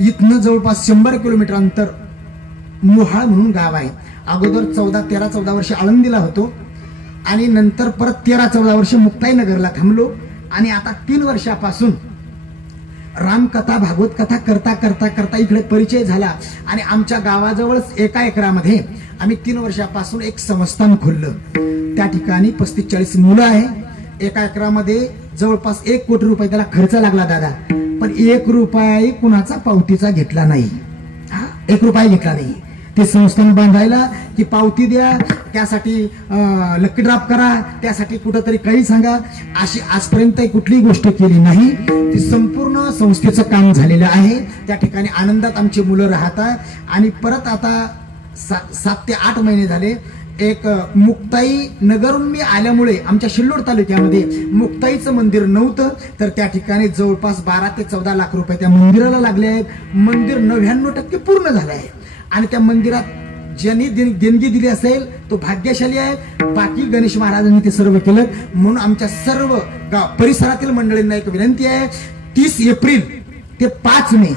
इथनं जवळपास 100 किलोमीटर अंतर मोहाळ म्हणून गाव आहे. अगोदर 13-14 वर्ष आळंदीला होतो आणि नंतर परत 13-14 वर्ष मुक्ताईनगरला थांबलो आणि आता 3 वर्षापासून रामकथा भागवत कथा करता करता करता इकडे परिचय झाला. आणि आमच्या गावाजवळच एका एकरामध्ये आम्ही 3 वर्षापासून एक संस्थान खोललं. त्या ठिकाणी 35-40 मुलं आहे. एका एकरामध्ये जवळपास 1 कोटी रुपये त्याला खर्च लागला दादा, पण 1 रुपयाही कुणाचा पावतीचा घेतला नाही. 1 रुपया घेतला नाही. ते संस्थान बांधायला की पावती द्या, त्यासाठी लकी ड्राफ्ट करा, त्यासाठी कुठंतरी काही सांगा, अशी आजपर्यंत कुठलीही गोष्ट केली नाही. ती संपूर्ण संस्थेचं काम झालेलं आहे. त्या ठिकाणी आनंदात आमची मुलं राहतात. आणि परत आता 7 ते 8 महिने झाले एक मुक्ताई नगरून मी आल्यामुळे आमच्या शिल्लोड तालुक्यामध्ये मुक्ताईचं मंदिर नव्हतं, तर त्या ठिकाणी जवळपास 12 ते 14 लाख रुपये त्या मंदिराला लागले आहेत. मंदिर 99% पूर्ण झालं आहे आणि त्या मंदिरात ज्यांनी देणगी दिली असेल तो भाग्यशाली आहे. बाकी गणेश महाराजांनी ते सर्व केलं. म्हणून आमच्या सर्व परिसरातील मंडळींना एक विनंती आहे, 30 एप्रिल ते 5 मे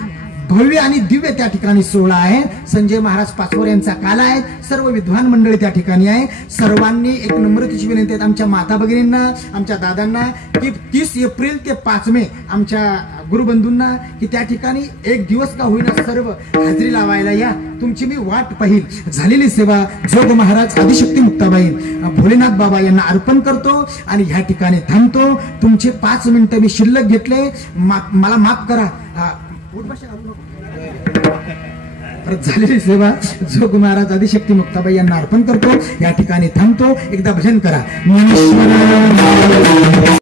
भव्य आणि दिव्य त्या ठिकाणी सोहळा आहे. संजय महाराज पाचोर यांचा काल आहे. सर्व विद्वान मंडळी त्या ठिकाणी आहे. सर्वांनी एक नम्रतेची विनंती आहे आमच्या माता भगिनींना, आमच्या दादांना की 30 एप्रिल ते 5 मे आमच्या गुरुबंधूंना की त्या ठिकाणी एक दिवस का होईना सर्व हाजरी लावायला या. तुमची मी वाट पाहिल. झालेली सेवा जोग महाराज आदिशक्ती मुक्ताबाई भोलेनाथ बाबा यांना अर्पण करतो आणि ह्या ठिकाणी थांबतो. तुमचे 5 मिनिटं मी शिल्लक घेतले, मला माफ करा. परत झालेली सेवा जोग महाराज आदिशक्ती मुक्ताबाई यांना अर्पण करतो. या ठिकाणी थांबतो. एकदा भजन करा. ज्ञानेश्वर